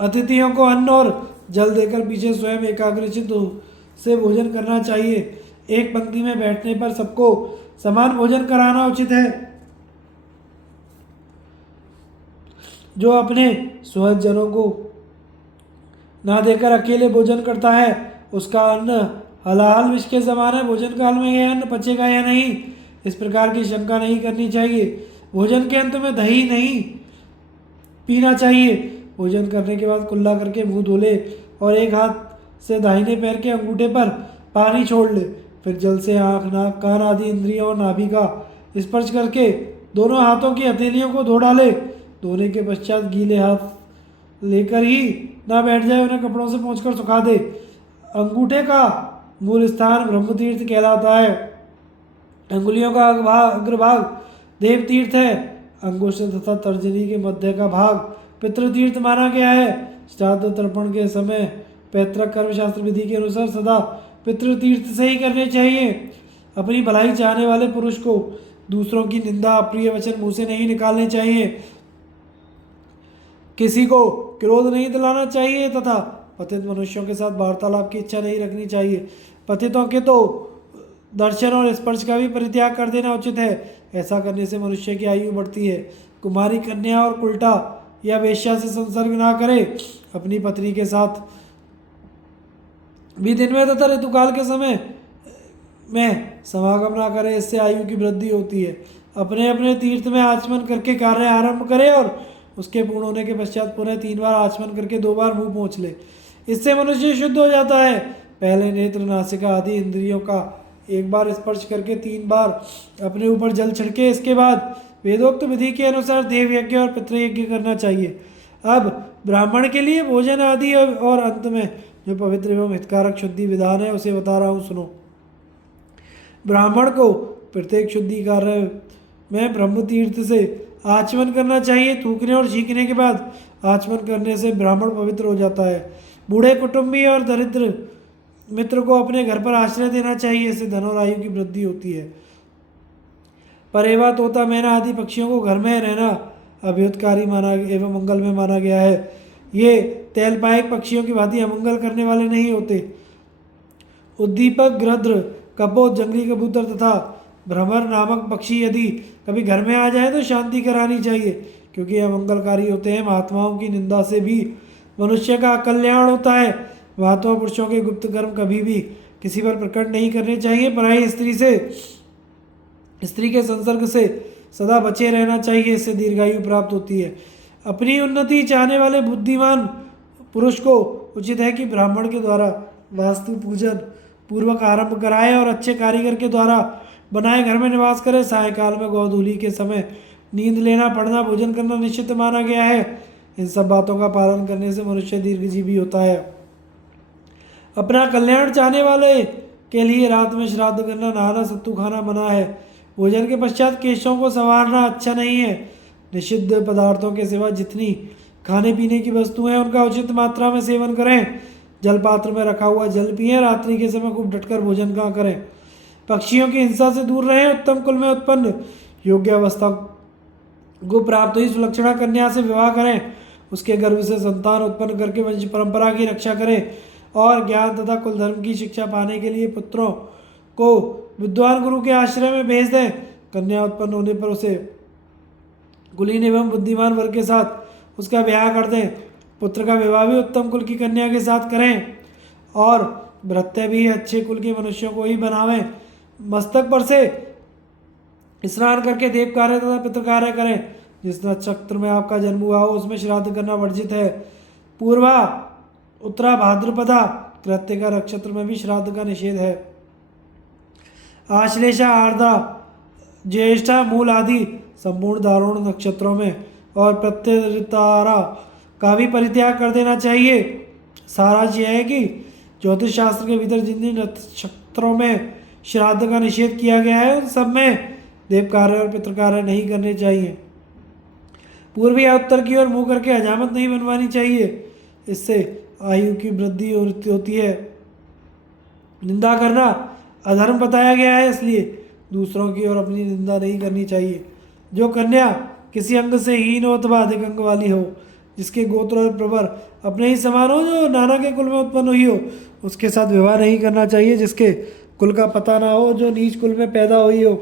अतिथियों को अन्न और जल देकर पीछे स्वयं एकाग्रचित्त से भोजन करना चाहिए। एक पंक्ति में बैठने पर सबको समान भोजन कराना उचित है। जो अपने स्वजनों को ना देकर अकेले भोजन करता है उसका अन्न हलाल विष के समान है। भोजन काल में यह अन्न पचेगा या नहीं, इस प्रकार की शंका नहीं करनी चाहिए। भोजन के अंत में दही नहीं पीना चाहिए। भोजन करने के बाद कुल्ला करके मुंह धो ले और एक हाथ से दाहिने पैर के अंगूठे पर पानी छोड़ ले। फिर जल से आँख, नाक, कान आदि इंद्रियों और नाभि का स्पर्श करके दोनों हाथों की हथेलियों को धो डाले। धोने के पश्चात गीले हाथ लेकर ही ना बैठ जाए, उन्हें कपड़ों से पोंछकर सुखा दे। अंगूठे का मूल स्थान ब्रह्म तीर्थ कहलाता है। अंगुलियों का अग्रभाग देव तीर्थ है। अंगुष्ठ तथा तर्जनी के मध्य का भाग पितृतीर्थ माना गया है। श्राद्ध तर्पण के समय पैतृक कर्मशास्त्र विधि के अनुसार सदा पितृतीर्थ से ही करने चाहिए। अपनी भलाई चाहने वाले पुरुष को दूसरों की निंदा, अप्रिय वचन मुंह से नहीं निकालने चाहिए। किसी को क्रोध नहीं दिलाना चाहिए तथा पतित मनुष्यों के साथ वार्तालाप की इच्छा नहीं रखनी चाहिए। पतितों के तो दर्शन और स्पर्श का भी परित्याग कर देना उचित है। ऐसा करने से मनुष्य की आयु बढ़ती है। कुमारी, कन्या और कुल्टा या वेश्या से संसर्ग ना करे। अपनी पत्नी के साथ भी दिन में तथा ऋतुकाल के समय में समागम ना करे, इससे आयु की वृद्धि होती है। अपने अपने तीर्थ में आचमन करके कार्य आरंभ करे और उसके पूर्ण होने के पश्चात पुनः 3 बार आचमन करके 2 बार मुंह पोंछ ले। इससे मनुष्य शुद्ध हो जाता है। पहले नेत्र, नासिका आदि इंद्रियों का 1 बार स्पर्श करके 3 बार अपने ऊपर जल छिड़के। इसके बाद वेदोक्त विधि के अनुसार देव यज्ञ और पितृयज्ञ करना चाहिए। अब ब्राह्मण के लिए भोजन आदि और अंत में जो पवित्र एवं हितकारक शुद्धि विधान है उसे बता रहा हूँ, सुनो। ब्राह्मण को प्रत्येक शुद्धि कार्य में ब्रह्म तीर्थ से आचमन करना चाहिए। थूकने और छींकने के बाद आचमन करने से ब्राह्मण पवित्र हो जाता है। बूढ़े कुटुंबी और दरिद्र मित्र को अपने घर पर आश्रय देना चाहिए, इससे धन और आयु की वृद्धि होती है। परेवा, तोता, मैना आदि पक्षियों को घर में रहना अभ्युतकारी माना एवं मंगल में माना गया है। ये तैलपायक पक्षियों की भांति अमंगल करने वाले नहीं होते। उद्दीपक, गृध्र, कपोत, जंगली कबूतर तथा भ्रमर नामक पक्षी यदि कभी घर में आ जाए तो शांति करानी चाहिए, क्योंकि ये अमंगलकारी होते हैं। महात्माओं की निंदा से भी मनुष्य का कल्याण होता है। महात्मा पुरुषों के गुप्त कर्म कभी भी किसी पर प्रकट नहीं करने चाहिए। पराई स्त्री के संसर्ग से सदा बचे रहना चाहिए, इससे दीर्घायु प्राप्त होती है। अपनी उन्नति चाहने वाले बुद्धिमान पुरुष को उचित है कि ब्राह्मण के द्वारा वास्तु पूजन पूर्वक आरंभ कराए और अच्छे कारीगर के द्वारा बनाए घर में निवास करे। सायकाल में गोधूली के समय नींद लेना, पढ़ना, भोजन करना निश्चित माना गया है। इन सब बातों का पालन करने से मनुष्य दीर्घजीवी होता है। अपना कल्याण चाहने वाले के लिए रात में श्राद्ध करना, नहाना, सत्तू खाना मना है। भोजन के पश्चात केशों को संवारना अच्छा नहीं है। निषिद्ध पदार्थों के सिवा जितनी खाने पीने की वस्तुएं हैं उनका उचित मात्रा में सेवन करें। जल पात्र में रखा हुआ जल पिएं। रात्रि के समय खूब डटकर भोजन का करें। पक्षियों की हिंसा से दूर रहें। उत्तम कुल में उत्पन्न योग्य अवस्था को प्राप्त हुई सुलक्षणा कन्या से विवाह करें। उसके गर्भ से संतान उत्पन्न करके वंश परंपरा की रक्षा करें और ज्ञान तथा कुल धर्म की शिक्षा पाने के लिए पुत्रों को विद्वान गुरु के आश्रय में भेज दें। कन्या उत्पन्न होने पर उसे कुलीन एवं बुद्धिमान वर्ग के साथ उसका ब्याह कर दें। पुत्र का विवाह भी उत्तम कुल की कन्या के साथ करें और भृत्य भी अच्छे कुल के मनुष्यों को ही बनावें। मस्तक पर से स्नान करके देव कार्य तथा पितृ कार्य करें। जिस नक्षत्र में आपका जन्म हुआ हो उसमें श्राद्ध करना वर्जित है। पूर्वा, उत्तरा, भाद्रपदा, कृत्तिका नक्षत्र में भी श्राद्ध का निषेध है। आश्लेषा, आर्द्रा, ज्येष्ठा, मूल आदि संपूर्ण दारुण नक्षत्रों में और प्रत्यतारा का भी परित्याग कर देना चाहिए। सारांश यह है कि ज्योतिष शास्त्र के भीतर जिन जिन नक्षत्रों में श्राद्ध का निषेध किया गया है उन सब में देव कार्य और पितृ कार्य नहीं करने चाहिए। पूर्व या उत्तर की ओर मुंह करके हजामत नहीं बनवानी चाहिए, इससे आयु की वृद्धि होती है। निंदा करना अधर्म बताया गया है, इसलिए दूसरों की ओर अपनी निंदा नहीं करनी चाहिए। जो कन्या किसी अंग से हीन हो अथवा अधिक अंग वाली हो, जिसके गोत्र और प्रवर अपने ही समान हो, जो नाना के कुल में उत्पन्न हुई हो, उसके साथ विवाह नहीं करना चाहिए। जिसके कुल का पता ना हो, जो नीच कुल में पैदा हुई हो,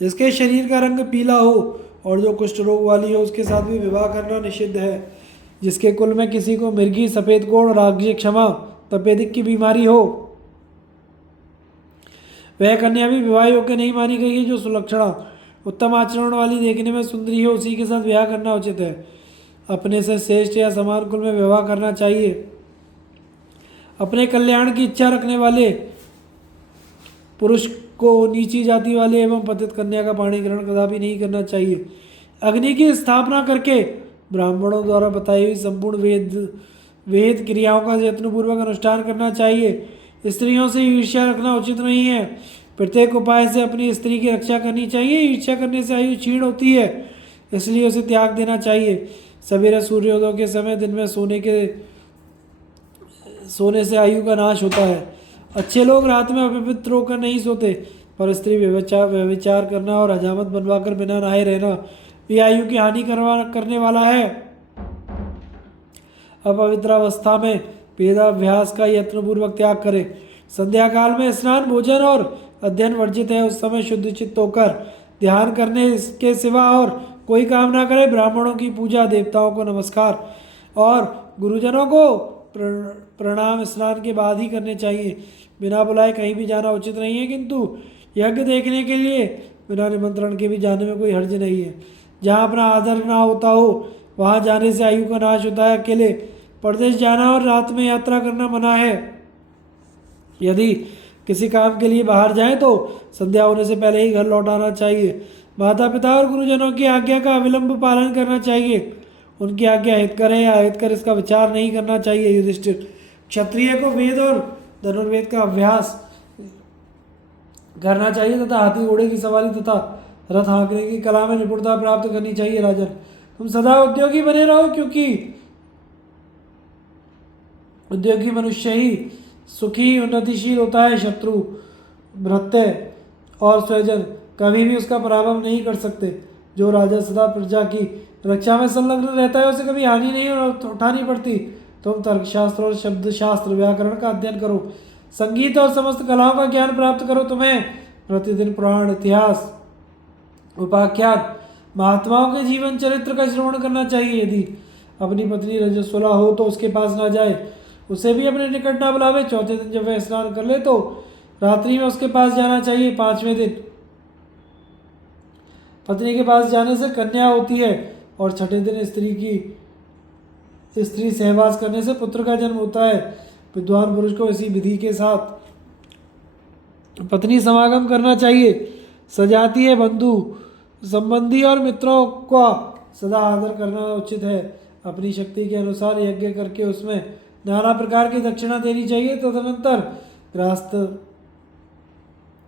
जिसके शरीर का रंग पीला हो और जो कुष्ठ रोग वाली हो, उसके साथ भी विवाह करना निषिद्ध है। जिसके कुल में किसी को मिर्गी, सफेद कोढ़, राग्य, क्षमा, तपेदिक की बीमारी हो, वह कन्या भी विवाह योग्य नहीं मानी गई है। जो सुलक्षणा, उत्तम आचरण वाली, देखने में सुंदरी हो, उसी के साथ विवाह करना उचित है। अपने से श्रेष्ठ या समान कुल में विवाह करना चाहिए। अपने कल्याण की इच्छा रखने वाले पुरुष को नीची जाति वाले एवं पतित कन्या का पाणी ग्रहण कदापि नहीं करना चाहिए। अग्नि की स्थापना करके ब्राह्मणों द्वारा बताई हुई संपूर्ण वेद क्रियाओं का यत्नपूर्वक अनुष्ठान करना चाहिए। स्त्रियों से ईर्ष्या रखना उचित नहीं है। प्रत्येक उपाय से अपनी स्त्री की रक्षा करनी चाहिए। ईर्ष्या करने से आयु क्षीण होती है, इसलिए उसे त्याग देना चाहिए। सवेरे सूर्योदय के समय दिन में सोने से आयु का नाश होता है। अच्छे लोग रात में अपवित्र होकर नहीं सोते, पर स्त्री व्यभिचार करना और हजामत बनवाकर बिना नहाए रहना भी आयु की हानि करने वाला है। अपवित्रावस्था में वेदाभ्यास का यत्नपूर्वक त्याग करें। संध्या काल में स्नान, भोजन और अध्ययन वर्जित है। उस समय शुद्ध चित्त होकर ध्यान करने के सिवा और कोई काम ना करे। ब्राह्मणों की पूजा, देवताओं को नमस्कार और गुरुजनों को प्रणाम स्नान के बाद ही करने चाहिए। बिना बुलाए कहीं भी जाना उचित नहीं है, किंतु यज्ञ देखने के लिए बिना निमंत्रण के भी जाने में कोई हर्ज नहीं है। जहाँ अपना आदर ना होता हो, वहाँ जाने से आयु का नाश होता है। अकेले परदेश जाना और रात में यात्रा करना मना है। यदि किसी काम के लिए बाहर जाएं तो संध्या होने से पहले ही घर लौट आना चाहिए। माता पिता और गुरुजनों की आज्ञा का अविलंब पालन करना चाहिए। उनकी आज्ञा हितकर है या अहितकर, इसका विचार नहीं करना चाहिए। युधिष्ठिर, क्षत्रिय को वेद और धनुर्वेद का अभ्यास करना चाहिए तथा हाथी घोड़े की सवारी तथा रथ हाँकने की कला में निपुणता प्राप्त करनी चाहिए। राजन, तुम सदा उद्योगी बने रहो, क्योंकि उद्योगी मनुष्य ही सुखी उन्नतिशील होता है। शत्रु, भृत्य और स्वजन कभी भी उसका पराभव नहीं कर सकते। जो राजा सदा प्रजा की रक्षा में संलग्न रहता है, उसे कभी हानि नहीं उठानी पड़ती। तुम तर्कशास्त्र और शब्द शास्त्र, व्याकरण का अध्ययन करो, संगीत और समस्त कलाओं का ज्ञान प्राप्त करो। तुम्हें प्रतिदिन पुराण, इतिहास, उपाख्यान, महात्माओं के जीवन चरित्र का श्रवण करना चाहिए। यदि अपनी पत्नी रजस्वला हो तो उसके पास ना जाए, उसे भी अपने निकट ना बुलावे। चौथे दिन जब वह स्नान कर ले तो रात्रि में उसके पास जाना चाहिए। पांचवें दिन पत्नी के पास जाने से कन्या होती है और छठे दिन स्त्री सहवास करने से पुत्र का जन्म होता है। विद्वान पुरुष को इसी विधि के साथ पत्नी समागम करना चाहिए। सजातीय, बंधु, संबंधी और मित्रों का सदा आदर करना उचित है। अपनी शक्ति के अनुसार यज्ञ करके उसमें नाना प्रकार की दक्षिणा देनी चाहिए। तदनंतर गृहस्थ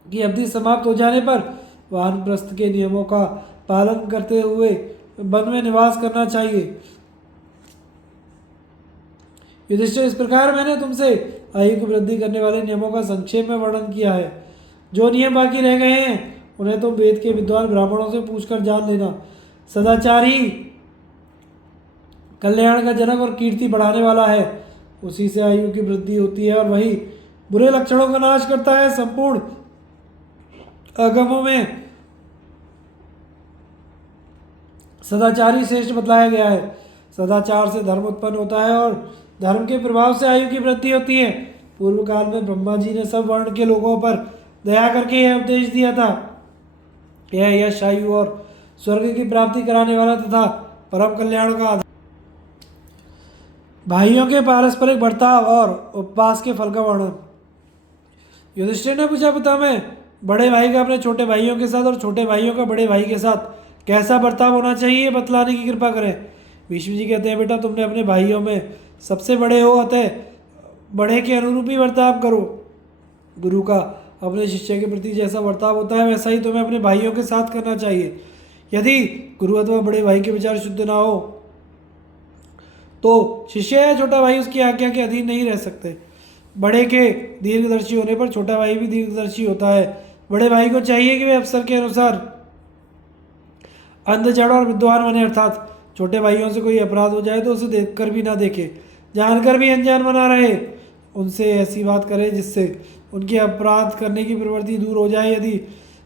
की अवधि समाप्त हो जाने पर वानप्रस्थ के नियमों का पालन करते हुए वन में निवास करना चाहिए। युधिष्ठिर, इस प्रकार मैंने तुमसे आयु की वृद्धि करने वाले नियमों का संक्षेप में वर्णन किया है। जो नियम बाकी रह गए हैं उन्हें तुम वेद के विद्वान ब्राह्मणों से पूछकर जान लेना। सदाचारी कल्याण का जनक और कीर्ति बढ़ाने वाला है। उसी से आयु की वृद्धि होती है और वही बुरे लक्षणों का नाश करता है। संपूर्ण आगमों में सदाचारी श्रेष्ठ बतलाया गया है। सदाचार से धर्म उत्पन्न होता है और धर्म के प्रभाव से आयु की वृद्धि होती है। पूर्व काल में ब्रह्मा जी ने सब वर्ण के लोगों पर दया करके यह उपदेश दिया था। यह यश, आयु और स्वर्ग की प्राप्ति कराने वाला तथा परम कल्याण का आधार। भाइयों के पारस्परिक बर्ताव और उपवास के फल का वर्णन। युधिष्ठिर ने पूछा, पिता, मैं बड़े भाई का अपने छोटे भाइयों के साथ और छोटे भाइयों का बड़े भाई के साथ कैसा बर्ताव होना चाहिए, बतलाने की कृपा करें। भीष्म जी कहते हैं, बेटा, तुमने अपने भाइयों में सबसे बड़े हो, अतः बड़े के अनुरूप ही बर्ताव करो। गुरु का अपने शिष्य के प्रति जैसा बर्ताव होता है वैसा ही तुम्हें अपने भाइयों के साथ करना चाहिए। यदि गुरु अथवा बड़े भाई के विचार शुद्ध ना हो तो शिष्य या छोटा भाई उसकी आज्ञा के अधीन नहीं रह सकते। बड़े के दीर्घदर्शी होने पर छोटा भाई भी दीर्घदर्शी होता है। बड़े भाई को चाहिए कि वे अवसर के अनुसार अंधजड़ और विद्वान बने, अर्थात छोटे भाइयों से कोई अपराध हो जाए तो उसे देखकर भी ना देखे, जानकर भी अनजान बना रहे। उनसे ऐसी बात करे जिससे उनकी अपराध करने की प्रवृत्ति दूर हो जाए। यदि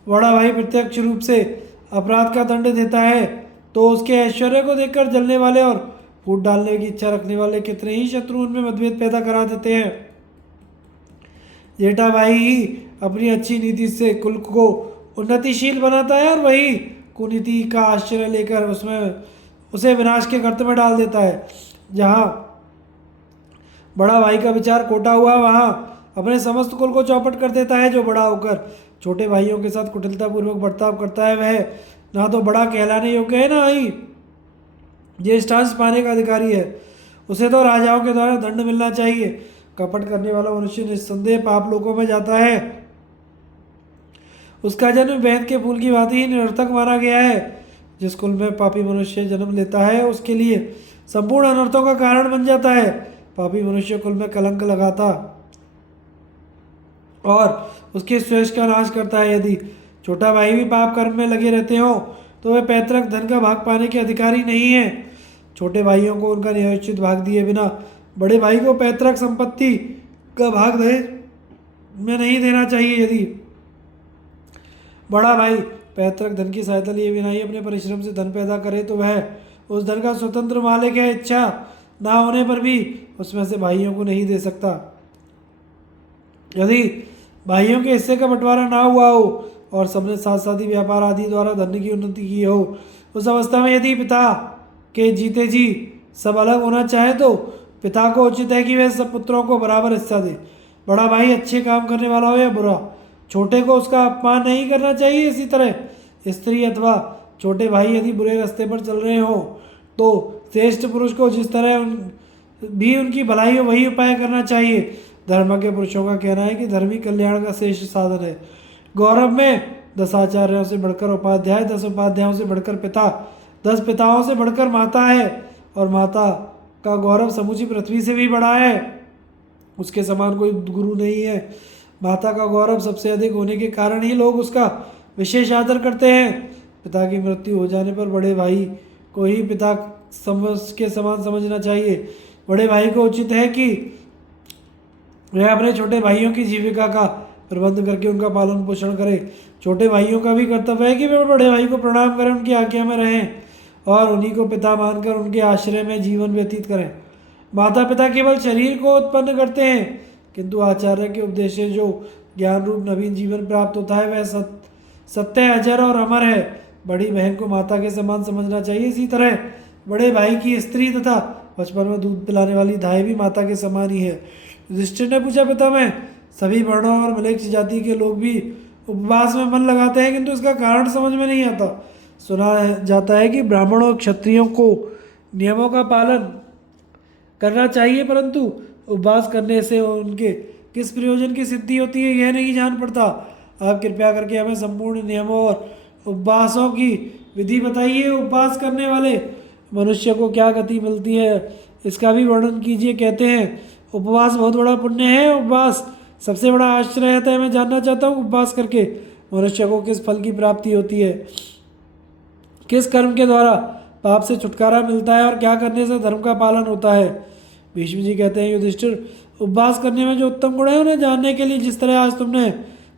बड़ा भाई प्रत्यक्ष रूप से अपराध का दंड देता है तो उसके ऐश्वर्य को देखकर जलने वाले और फूट डालने की इच्छा रखने वाले कितने ही शत्रु उनमें मतभेद पैदा करा देते हैं। जेठा भाई ही अपनी अच्छी नीति से कुल को उन्नतिशील बनाता है और वही कुनीति का आश्रय लेकर उसमें उसे विनाश के गर्त में डाल देता है। जहाँ बड़ा भाई का विचार खोटा हुआ वहाँ अपने समस्त कुल को चौपट कर देता है। जो बड़ा होकर छोटे भाइयों के साथ कुटिलतापूर्वक बर्ताव करता है वह ना तो बड़ा कहलाने योग्य है, ना ही ज्येष्ठांश पाने का अधिकारी है। उसे तो राजाओं के द्वारा दंड मिलना चाहिए। कपट करने वाला मनुष्य निस्संदेह पाप लोकों में जाता है। उसका जन्म वैद के फूल की भांति ही निरर्थक माना गया है। जिस कुल में पापी मनुष्य जन्म लेता है उसके लिए संपूर्ण अनर्थों का कारण बन जाता है। पापी मनुष्य कुल में कलंक लगाता और उसके श्रेष्ठ का नाश करता है। यदि छोटा भाई भी पाप कर्म में लगे रहते हो तो वे पैतृक धन का भाग पाने के अधिकारी नहीं है। छोटे भाइयों को उनका निश्चित भाग दिए बिना बड़े भाई को पैतृक संपत्ति का भाग दहेज में नहीं देना चाहिए। यदि बड़ा भाई पैतृक धन की सहायता लिए बिना ही अपने परिश्रम से धन पैदा करे तो वह उस धन का स्वतंत्र मालिक है। इच्छा ना होने पर भी उसमें से भाइयों को नहीं दे सकता। यदि भाइयों के हिस्से का बंटवारा ना हुआ हो और सबने साथ साथ ही व्यापार आदि द्वारा धन की उन्नति की हो, उस अवस्था में यदि पिता के जीते जी सब अलग होना चाहे तो पिता को उचित है कि वह सब पुत्रों को बराबर हिस्सा दे। बड़ा भाई अच्छे काम करने वाला हो या बुरा, छोटे को उसका अपमान नहीं करना चाहिए। इसी तरह स्त्री अथवा छोटे भाई यदि बुरे रास्ते पर चल रहे हो तो श्रेष्ठ पुरुष को जिस तरह भी उनकी भलाई हो वही उपाय करना चाहिए। धर्म के पुरुषों का कहना है कि धर्मी कल्याण का श्रेष्ठ साधन है। गौरव में 10 आचार्यों से बढ़कर उपाध्याय, 10 उपाध्यायों से बढ़कर पिता, 10 पिताओं से बढ़कर माता है और माता का गौरव समूची पृथ्वी से भी बड़ा है। उसके समान कोई गुरु नहीं है। माता का गौरव सबसे अधिक होने के कारण ही लोग उसका विशेष आदर करते हैं। पिता की मृत्यु हो जाने पर बड़े भाई को ही पिता के समान समझना चाहिए। बड़े भाई को उचित है कि वह अपने छोटे भाइयों की जीविका का प्रबंध करके उनका पालन पोषण करे। छोटे भाइयों का भी कर्तव्य है कि वे बड़े भाई को प्रणाम करें, उनकी आज्ञा में रहें और उन्हीं को पिता मानकर उनके आश्रय में जीवन व्यतीत करें। माता पिता केवल शरीर को उत्पन्न करते हैं किंतु आचार्य के उपदेश से जो ज्ञान रूप नवीन जीवन प्राप्त होता है वह सत्य, अजर और अमर है। बड़ी बहन को माता के समान समझना चाहिए। इसी तरह बड़े भाई की स्त्री तथा बचपन में दूध पिलाने वाली दाई भी माता के समान ही है। युधिष्ठिर ने पूछा, पिता मैं सभी वर्णों और मलेच्छ जाति के लोग भी उपवास में मन लगाते हैं किंतु इसका कारण समझ में नहीं आता। सुना जाता है कि ब्राह्मणों और क्षत्रियों को नियमों का पालन करना चाहिए परंतु उपवास करने से उनके किस प्रयोजन की सिद्धि होती है यह नहीं जान पड़ता। आप कृपया करके हमें संपूर्ण नियमों और उपवासों की विधि बताइए। उपवास करने वाले मनुष्य को क्या गति मिलती है इसका भी वर्णन कीजिए। कहते हैं उपवास बहुत बड़ा पुण्य है, उपवास सबसे बड़ा आश्रय है। मैं जानना चाहता हूँ उपवास करके मनुष्य को किस फल की प्राप्ति होती है, किस कर्म के द्वारा पाप से छुटकारा मिलता है और क्या करने से धर्म का पालन होता है। भीष्म जी कहते हैं, युधिष्ठिर उपवास करने में जो उत्तम गुण है उन्हें जानने के लिए जिस तरह आज तुमने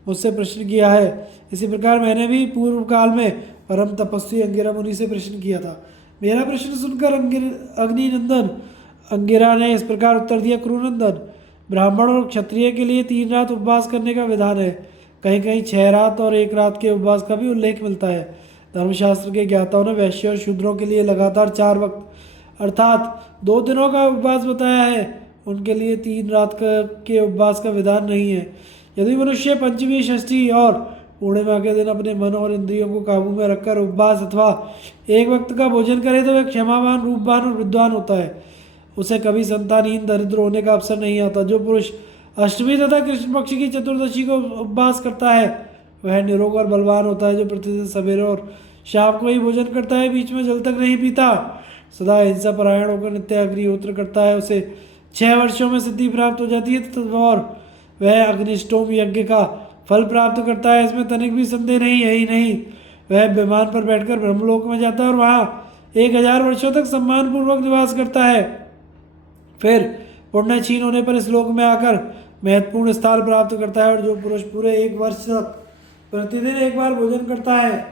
मुझसे प्रश्न किया है इसी प्रकार मैंने भी पूर्व काल में परम तपस्वी अंगिरा मुनि से प्रश्न किया था। मेरा प्रश्न सुनकर अग्निनंदन अंगिरा ने इस प्रकार उत्तर दिया, कुरुनंदन ब्राह्मण और क्षत्रिय के लिए 3 रात उपवास करने का विधान है। कहीं कहीं 6 रात और 1 रात के उपवास का भी उल्लेख मिलता है। धर्मशास्त्र के ज्ञाताओं ने वैश्य और शूद्रों के लिए लगातार 4 वक्त अर्थात 2 दिनों का उपवास बताया है। उनके लिए 3 रात के उपवास का विधान नहीं है। यदि मनुष्य पंचमी, षष्ठी और पूर्णिमा के दिन अपने मन और इंद्रियों को काबू में रखकर उपवास अथवा 1 वक्त का भोजन करे तो वह क्षमावान, रूपवान और विद्वान होता है। उसे कभी संतानहीन, दरिद्र होने का अवसर नहीं आता। जो पुरुष अष्टमी तथा कृष्ण पक्ष की चतुर्दशी को उपवास करता है वह निरोग और बलवान होता है। जो प्रतिदिन सवेरे और शाम को ही भोजन करता है, बीच में जल तक नहीं पीता, सदा हिंसा परायण होकर नित्य अग्निहोत्र करता है, उसे 6 वर्षों में सिद्धि प्राप्त हो जाती है और वह अग्निष्टोम यज्ञ का फल प्राप्त करता है, इसमें तनिक भी संदेह नहीं है ही नहीं। वह विमान पर बैठकर ब्रह्मलोक में जाता है और वहाँ 1000 वर्षों तक सम्मानपूर्वक निवास करता है। फिर पुण्य क्षीण होने पर इस लोक में आकर महत्वपूर्ण स्थान प्राप्त करता है, और जो पुरुष पूरे 1 वर्ष तक प्रतिदिन एक बार भोजन करता है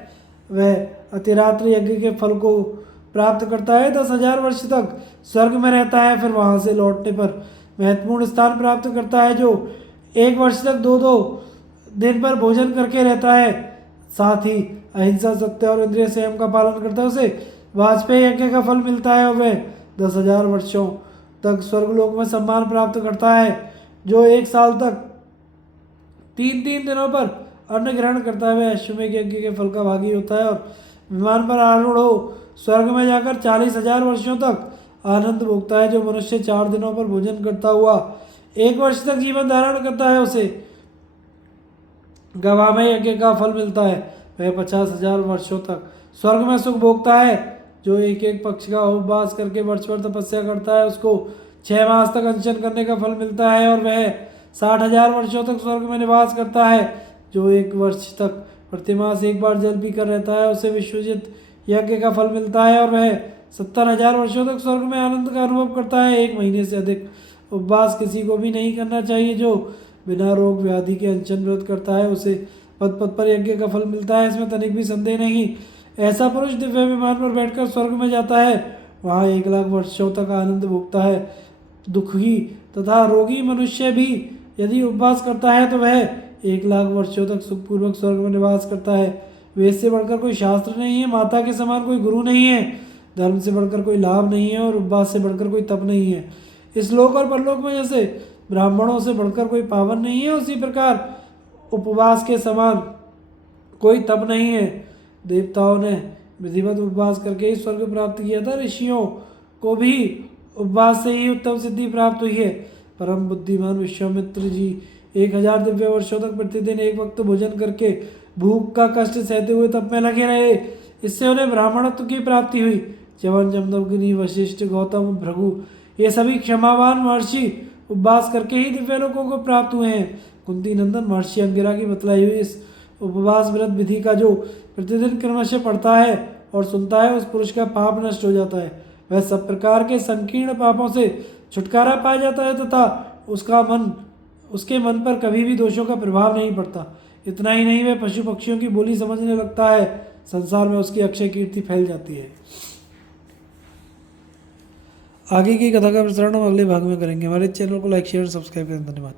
वह अतिरात्र यज्ञ के फल को प्राप्त करता है, 10,000 वर्ष तक स्वर्ग में रहता है। फिर वहाँ से लौटने पर महत्वपूर्ण स्थान प्राप्त करता है, जो 1 वर्ष तक 2-2 दिन पर भोजन करके रहता है, साथ ही अहिंसा, सत्य और इंद्रिय संयम का पालन करता है, उसे वाजपेयी यज्ञ का फल मिलता है और वह 10,000 वर्षों तक स्वर्गलोक में सम्मान प्राप्त करता है। जो 1 साल तक 3-3 दिनों पर अन्न ग्रहण करता है वह अश्वमेध यज्ञ के फल का भागी होता है, और विमान पर आरूढ़ हो स्वर्ग में जाकर 40,000 वर्षों तक आनंद भोगता है। जो मनुष्य 4 दिनों पर भोजन करता हुआ 1 वर्ष तक जीवन धारण करता है उसे गवामय यज्ञ का फल मिलता है, वह 50,000 वर्षों तक स्वर्ग में सुख भोगता है। जो एक एक पक्ष का उपवास करके वर्ष भर तपस्या करता है उसको 6 मास तक अनशन करने का फल मिलता है, और वह 60,000 वर्षों तक स्वर्ग में निवास करता है। जो 1 वर्ष तक प्रतिमास 1 बार जल पीकर रहता है उसे विश्वजित यज्ञ का फल मिलता है, और वह 70,000 वर्षों तक स्वर्ग में आनंद का अनुभव करता है। 1 महीने से अधिक उपवास किसी को भी नहीं करना चाहिए। जो बिना रोग व्याधि के अनशन व्रत करता है उसे पद पद पर यज्ञ का फल मिलता है, इसमें तनिक भी संदेह नहीं। ऐसा पुरुष दिव्य विमान पर बैठकर स्वर्ग में जाता है, वहाँ 1,00,000 वर्षों तक आनंद भोगता है। दुखी तथा रोगी मनुष्य भी यदि उपवास करता है तो वह 1,00,000 वर्षों तक सुखपूर्वक स्वर्ग में निवास करता है। वेद से बढ़कर कोई शास्त्र नहीं है, माता के समान कोई गुरु नहीं है, धर्म से बढ़कर कोई लाभ नहीं है, और उपवास से बढ़कर कोई तप नहीं है। इस लोक और परलोक में जैसे ब्राह्मणों से बढ़कर कोई पावन नहीं है, उसी प्रकार उपवास के समान कोई तप नहीं है। देवताओं ने विधिवत उपवास करके ही स्वर्ग प्राप्त किया था, ऋषियों को भी उपवास से ही उत्तम सिद्धि प्राप्त हुई है। परम बुद्धिमान विश्वामित्र जी 1000 दिव्य वर्षों तक प्रतिदिन 1 वक्त भोजन करके भूख का कष्ट सहते हुए तप में लगे रहे, इससे उन्हें ब्राह्मणत्व की प्राप्ति हुई। च्यवन, जमदग्नि, वशिष्ठ, गौतम, भृगु ये सभी क्षमावान महर्षि उपवास करके ही दिव्य लोकों को प्राप्त हुए हैं। कुंती नंदन महर्षि अंगिरा की बतलाई हुई इस उपवास व्रत विधि का जो प्रतिदिन क्रमशः पढ़ता है और सुनता है उस पुरुष का पाप नष्ट हो जाता है, वह सब प्रकार के संकीर्ण पापों से छुटकारा पा जाता है तथा उसके मन पर कभी भी दोषों का प्रभाव नहीं पड़ता। इतना ही नहीं, वह पशु पक्षियों की बोली समझने लगता है, संसार में उसकी अक्षय कीर्ति फैल जाती है। आगे की कथा का प्रसारण हम अगले भाग में करेंगे। हमारे चैनल को लाइक शेयर और सब्सक्राइब करें। धन्यवाद।